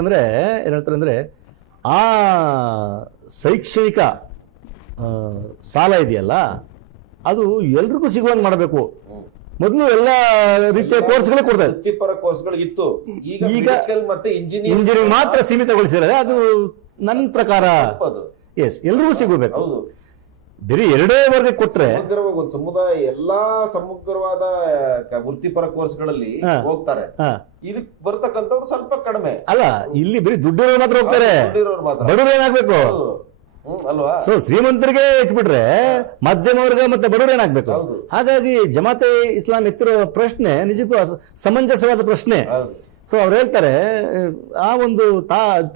ಅಂದ್ರೆ ಆ ಶೈಕ್ಷಣಿಕ ಸಾಲ ಇದೆಯಲ್ಲ, ಅದು ಎಲ್ರಿಗೂ ಸಿಗುವಂಗೆ ಮಾಡಬೇಕು. ಮೊದಲು ಎಲ್ಲ ರೀತಿಯ ಕೋರ್ಸ್ಗಳೇ ಕೊಡ್ತಾರೆ, ವೃತ್ತಿಪರ ಕೋರ್ಸ್ಗಳು ಇತ್ತು. ಈಗ ಮತ್ತೆ ಇಂಜಿನಿಯರಿಂಗ್ ಮಾತ್ರ ಸೀಮಿತಗೊಳಿಸಿದ್ದಾರೆ. ಅದು ನನ್ನ ಪ್ರಕಾರ ಎಲ್ರಿಗೂ ಸಿಗಬೇಕು. ಬರೀ 2 ವರ್ಗ ಕೊಟ್ರೆ ಒಂದು ಸಮುದಾಯ ಎಲ್ಲಾ ಸಮಗ್ರವಾದ ವೃತ್ತಿಪರ ಕೋರ್ಸ್ಗಳಲ್ಲಿ ಹೋಗ್ತಾರೆ. ಇದಕ್ ಬರ್ತಕ್ಕಂಥವ್ರು ಸ್ವಲ್ಪ ಕಡಿಮೆ ಅಲ್ಲ. ಇಲ್ಲಿ ಬರೀ ದುಡ್ಡಿರೋರು ಮಾತ್ರ ಹೋಗ್ತಾರೆ, ಬಡವರು ಏನಾಗ್ಬೇಕು ಅಲ್ವಾ? ಸೊ ಶ್ರೀಮಂತರಿಗೆ ಇಟ್ಬಿಟ್ರೆ ಮಧ್ಯಮ ವರ್ಗ ಮತ್ತೆ ಬಡವರು ಏನಾಗ್ಬೇಕು? ಹಾಗಾಗಿ ಜಮಾತೆ ಇಸ್ಲಾಂ ಎತ್ತಿರೋ ಪ್ರಶ್ನೆ ನಿಜಕ್ಕೂ ಸಮಂಜಸವಾದ ಪ್ರಶ್ನೆ. ಸೊ ಅವ್ರು ಹೇಳ್ತಾರೆ, ಆ ಒಂದು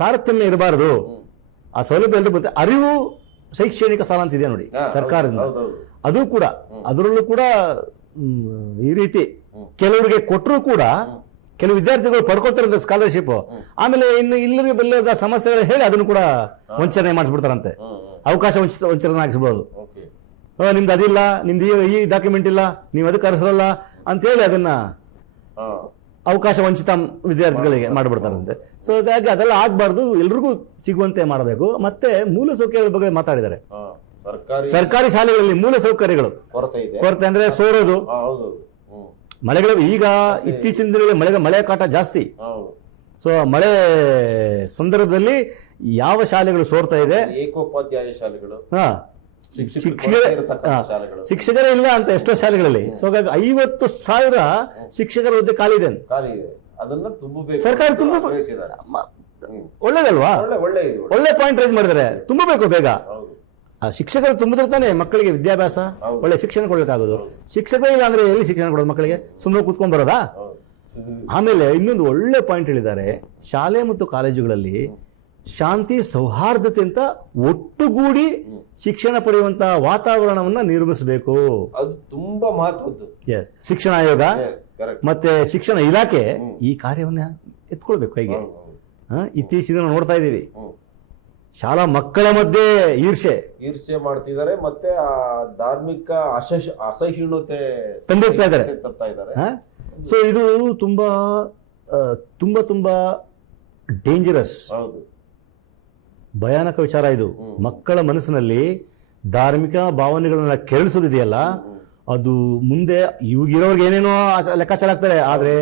ತಾರತಮ್ಯ ಇರಬಾರದು, ಆ ಸೌಲಭ್ಯ ಎಲ್ರು ಬರುತ್ತೆ. ಅರಿವು ಶೈಕ್ಷಣಿಕ ಸಾಲ ಅಂತ ಇದೆ ನೋಡಿ ಸರ್ಕಾರದಿಂದ, ಅದು ಕೂಡ ಅದರಲ್ಲೂ ಕೂಡ ಈ ರೀತಿ ಕೆಲವರಿಗೆ ಕೊಟ್ಟರು ಕೂಡ ಕೆಲವು ವಿದ್ಯಾರ್ಥಿಗಳು ಪಡ್ಕೊಳ್ತಾರಂತೆ ಸ್ಕಾಲರ್ಶಿಪ್. ಆಮೇಲೆ ಇನ್ನು ಇಲ್ಲರಿಗೆ ಬೆಲ್ಲದ ಸಮಸ್ಯೆಗಳು ಹೇಳಿ ಅದನ್ನು ಕೂಡ ವಂಚನೆ ಮಾಡಿಸ್ಬಿಡ್ತಾರಂತೆ, ಅವಕಾಶ ವಂಚನೆ ಹಾಕಿಸ್ಬಿಡೋದು. ನಿಮ್ದು ಅದಿಲ್ಲ, ನಿಮ್ದು ಈ ಡಾಕ್ಯುಮೆಂಟ್ ಇಲ್ಲ, ನೀವು ಅದಕ್ಕೆ ಅರ್ಹರಲ್ಲ ಅಂತ ಹೇಳಿ ಅದನ್ನ ಅವಕಾಶ ವಂಚಿತ ವಿದ್ಯಾರ್ಥಿಗಳಿಗೆ ಮಾಡಿಬಿಡ್ತಾರಂತೆ. ಸೊ ಹಾಗಾಗಿ ಅದೆಲ್ಲ ಆಗ್ಬಾರ್ದು, ಎಲ್ರಿಗೂ ಸಿಗುವಂತೆ ಮಾಡಬೇಕು. ಮತ್ತೆ ಮೂಲ ಸೌಕರ್ಯಗಳ ಬಗ್ಗೆ ಮಾತಾಡಿದ್ದಾರೆ. ಸರ್ಕಾರಿ ಶಾಲೆಗಳಲ್ಲಿ ಮೂಲ ಸೌಕರ್ಯಗಳು ಕೊರತೆ ಅಂದ್ರೆ ಸೋರೋದು, ಮಳೆಗಳು ಈಗ ಇತ್ತೀಚಿನ ದಿನಗಳಲ್ಲಿ ಮಳೆ ಕಾಟ ಜಾಸ್ತಿ. ಸೊ ಮಳೆ ಸಂದರ್ಭದಲ್ಲಿ ಯಾವ ಶಾಲೆಗಳು ಸೋರ್ತಾ ಇದೆ, ಏಕೋಪಾಧ್ಯಾಯ ಶಾಲೆಗಳು, ಶಿಕ್ಷಕರೇ ಇಲ್ಲ ಅಂತ ಎಷ್ಟೋ ಶಾಲೆಗಳಲ್ಲಿ. ಸೊ ಹಾಗಾಗಿ 50,000 ಶಿಕ್ಷಕರ ಹುದ್ದೆ ಖಾಲಿ ಇದೆ. ಅದನ್ನ ತುಂಬಬೇಕು. ಸರ್ಕಾರ ತುಂಬ ಬಯಸಿದ್ದಾರೆ. ಒಳ್ಳೇದಲ್ವಾ? ಒಳ್ಳೆ ಇದು. ಒಳ್ಳೆ ಪಾಯಿಂಟ್ ರೈಸ್ ಮಾಡಿದ್ದಾರೆ. ತುಂಬಬೇಕು ಬೇಗ. ಹೌದು. ಆ ಶಿಕ್ಷಕರು ತುಂಬಿದ್ರೆ ತಾನೆ ಮಕ್ಕಳಿಗೆ ವಿದ್ಯಾಭ್ಯಾಸ ಒಳ್ಳೆ ಶಿಕ್ಷಣ ಕೊಡ್ಬೇಕಾಗೋದು. ಶಿಕ್ಷಕರೇ ಇಲ್ಲ ಅಂದ್ರೆ ಎಲ್ಲಿ ಶಿಕ್ಷಣ ಕೊಡೋದು ಮಕ್ಕಳಿಗೆ? ಸುಮ್ಮನೆ ಕೂತ್ಕೊಂಡ್ ಬರೋದಾ? ಆಮೇಲೆ ಇನ್ನೊಂದು ಒಳ್ಳೆ ಪಾಯಿಂಟ್ ಹೇಳಿದ್ದಾರೆ. ಶಾಲೆ ಮತ್ತು ಕಾಲೇಜುಗಳಲ್ಲಿ ಶಾಂತಿ ಸೌಹಾರ್ದತೆ ಅಂತ ಒಟ್ಟುಗೂಡಿ ಶಿಕ್ಷಣ ಪಡೆಯುವಂತ ವಾತಾವರಣವನ್ನ ನಿರ್ಮಿಸಬೇಕು. ಅದು ತುಂಬಾ ಮಹತ್ವದ್ದು. ಎಸ್, ಶಿಕ್ಷಣ ಆಯೋಗ Correct. ಮತ್ತೆ ಶಿಕ್ಷಣ ಇಲಾಖೆ ಈ ಕಾರ್ಯವನ್ನ ಎತ್ಕೊಳ್ಬೇಕು ಕೈಗೆ. ಇತ್ತೀಚಿನ ನೋಡ್ತಾ ಇದ್ದೀವಿ, ಶಾಲಾ ಮಕ್ಕಳ ಮಧ್ಯೆ ಈರ್ಷ್ಯೆ ಮಾಡ್ತಿದ್ದಾರೆ, ಮತ್ತೆ ಆ ಧಾರ್ಮಿಕ ಅಸಹಿಷ್ಣುತೆ ತರ್ತಾ ಇದ್ದಾರೆ. ಸೊ ಇದು ತುಂಬಾ ತುಂಬಾ ತುಂಬಾ ಡೇಂಜರಸ್, ಭಯಾನಕ ವಿಚಾರ ಇದು. ಮಕ್ಕಳ ಮನಸ್ಸಿನಲ್ಲಿ ಧಾರ್ಮಿಕ ಭಾವನೆಗಳನ್ನ ಕೆರಳಿಸೋದಿದೆಯಲ್ಲ, ಅದು ಮುಂದೆ ಇವಾಗಿರೋರ್ಗೆ ಏನೇನೋ ಲೆಕ್ಕಾಚಾರ ಆಗ್ತಾರೆ, ಆದ್ರೆ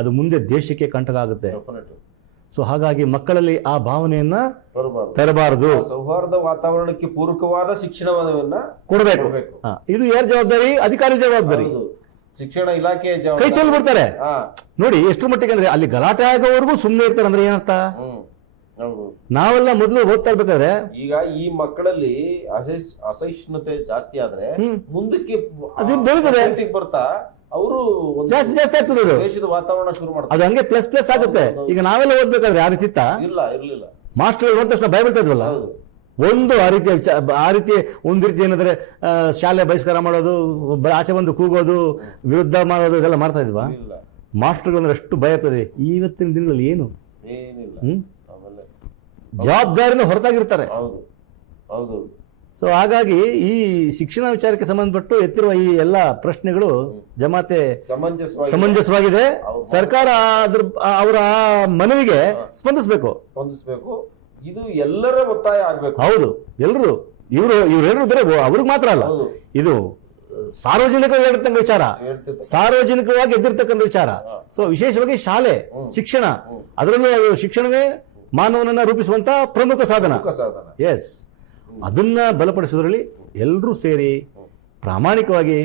ಅದು ಮುಂದೆ ದೇಶಕ್ಕೆ ಕಂಟಕ ಆಗುತ್ತೆ. ಸೊ ಹಾಗಾಗಿ ಮಕ್ಕಳಲ್ಲಿ ಆ ಭಾವನೆಯನ್ನ ತರಬಾರದು. ಸೌಹಾರ್ದ ವಾತಾವರಣಕ್ಕೆ ಪೂರಕವಾದ ಶಿಕ್ಷಣವನ್ನ ಕೊಡಬೇಕು. ಇದು ಯಾರ ಜವಾಬ್ದಾರಿ? ಅಧಿಕಾರಿ ಜವಾಬ್ದಾರಿ. ಶಿಕ್ಷಣ ಇಲಾಖೆಯ ಕೈ ಜವಾಬ್ದಾರಿ. ಚೆಲ್ಲಿ ಬಿಡ್ತಾರೆ ನೋಡಿ. ಎಷ್ಟು ಮಟ್ಟಿಗೆ ಅಂದ್ರೆ ಅಲ್ಲಿ ಗಲಾಟೆ ಆಗೋವರೆಗೂ ಸುಮ್ಮನೆ ಇರ್ತಾರೆ. ಅಂದ್ರೆ ಏನರ್ಥ? ನಾವೆಲ್ಲ ಮೊದಲು ಓದ್ತಾ ಇರ್ಬೇಕಾದ್ರೆ ಈಗ ಈ ಮಕ್ಕಳಲ್ಲಿ ಅಸಹಿಷ್ಣುತೆ ಜಾಸ್ತಿ ಆದ್ರೆ ಮುಂದಕ್ಕೆ ಅದು ಬೆಳೆತದೆ, ಬರ್ತಾ ಅವರು ಜಾಸ್ತಿ ಆಗ್ತದೆ. ಅದು ದೇಶದ ವಾತಾವರಣ ಶುರು ಮಾಡ್ತಾರೆ. ಅದು ಹಂಗೆ ಪ್ಲಸ್ ಆಗುತ್ತೆ. ಈಗ ನಾವೆಲ್ಲ ಓದ್ಬೇಕಾದ್ರೆ ಆ ರೀತಿ ಇರ್ಲಿಲ್ಲ. ಮಾಸ್ಟರ್ ನೋಡಿದ ತಕ್ಷಣ ಭಯ ಬೀಳ್ತಾ ಇದ್ವಲ್ಲ. ಒಂದು ಆ ರೀತಿ ಒಂದ್ ರೀತಿ ಏನಂದ್ರೆ ಶಾಲೆ ಬಹಿಷ್ಕಾರ ಮಾಡೋದು, ಆಚೆ ಬಂದು ಕೂಗೋದು, ವಿರುದ್ಧ ಮಾಡೋದು, ಇದೆಲ್ಲ ಮಾಡ್ತಾ ಇದ್ವಾ? ಮಾಸ್ಟರ್ಗಳು ಅಂದ್ರೆ ಅಷ್ಟು ಭಯ ಇರ್ತದೆ. ಇವತ್ತಿನ ದಿನಗಳಲ್ಲಿ ಏನಿಲ್ಲ, ಜವಾಬ್ದಾರಿನ ಹೊರತಾಗಿರ್ತಾರೆ. ಸೊ ಹಾಗಾಗಿ ಈ ಶಿಕ್ಷಣ ವಿಚಾರಕ್ಕೆ ಸಂಬಂಧಪಟ್ಟು ಎತ್ತಿರುವ ಈ ಎಲ್ಲ ಪ್ರಶ್ನೆಗಳು ಜಮಾತೆ ಸಮಂಜಸವಾಗಿದೆ. ಸರ್ಕಾರ ಅವರ ಮನವಿಗೆ ಸ್ಪಂದಿಸಬೇಕು. ಇದು ಎಲ್ಲರ ಒತ್ತಾಯ ಆಗ್ಬೇಕು. ಹೌದು, ಇವರೆಲ್ಲರೂ ಬೇರೆ ಅವ್ರಿಗೆ ಮಾತ್ರ ಅಲ್ಲ, ಇದು ಸಾರ್ವಜನಿಕವಾಗಿ ಹೇಳಿರ್ತಕ್ಕಂಥ ವಿಚಾರ, ಸಾರ್ವಜನಿಕವಾಗಿ ಎದ್ದಿರ್ತಕ್ಕಂಥ ವಿಚಾರ. ಸೊ ವಿಶೇಷವಾಗಿ ಶಾಲೆ ಶಿಕ್ಷಣ, ಅದರಲ್ಲೂ ಶಿಕ್ಷಣವೇ ಮಾನವನನ್ನ ರೂಪಿಸುವಂತ ಪ್ರಮುಖ ಸಾಧನ. ಎಸ್, ಅದನ್ನ ಬಲಪಡಿಸೋದ್ರಲ್ಲಿ ಎಲ್ಲರೂ ಸೇರಿ ಪ್ರಾಮಾಣಿಕವಾಗಿ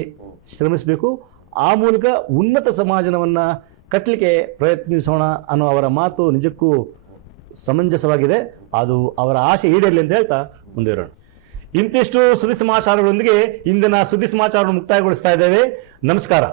ಶ್ರಮಿಸಬೇಕು. ಆ ಮೂಲಕ ಉನ್ನತ ಸಮಾಜವನ್ನ ಕಟ್ಟಲಿಕ್ಕೆ ಪ್ರಯತ್ನಿಸೋಣ ಅನ್ನೋ ಅವರ ಮಾತು ನಿಜಕ್ಕೂ ಸಮಂಜಸವಾಗಿದೆ. ಅದು ಅವರ ಆಶೆ ಈಡೇರಲಿ ಅಂತ ಹೇಳ್ತಾ ಮುಂದೆ ಇರೋಣ. ಇಂತಿಷ್ಟು ಸುದ್ದಿ ಸಮಾಚಾರಗಳೊಂದಿಗೆ ಇಂದಿನ ಸುದ್ದಿ ಸಮಾಚಾರವನ್ನು ಮುಕ್ತಾಯಗೊಳಿಸ್ತಾ ಇದ್ದೇವೆ. ನಮಸ್ಕಾರ.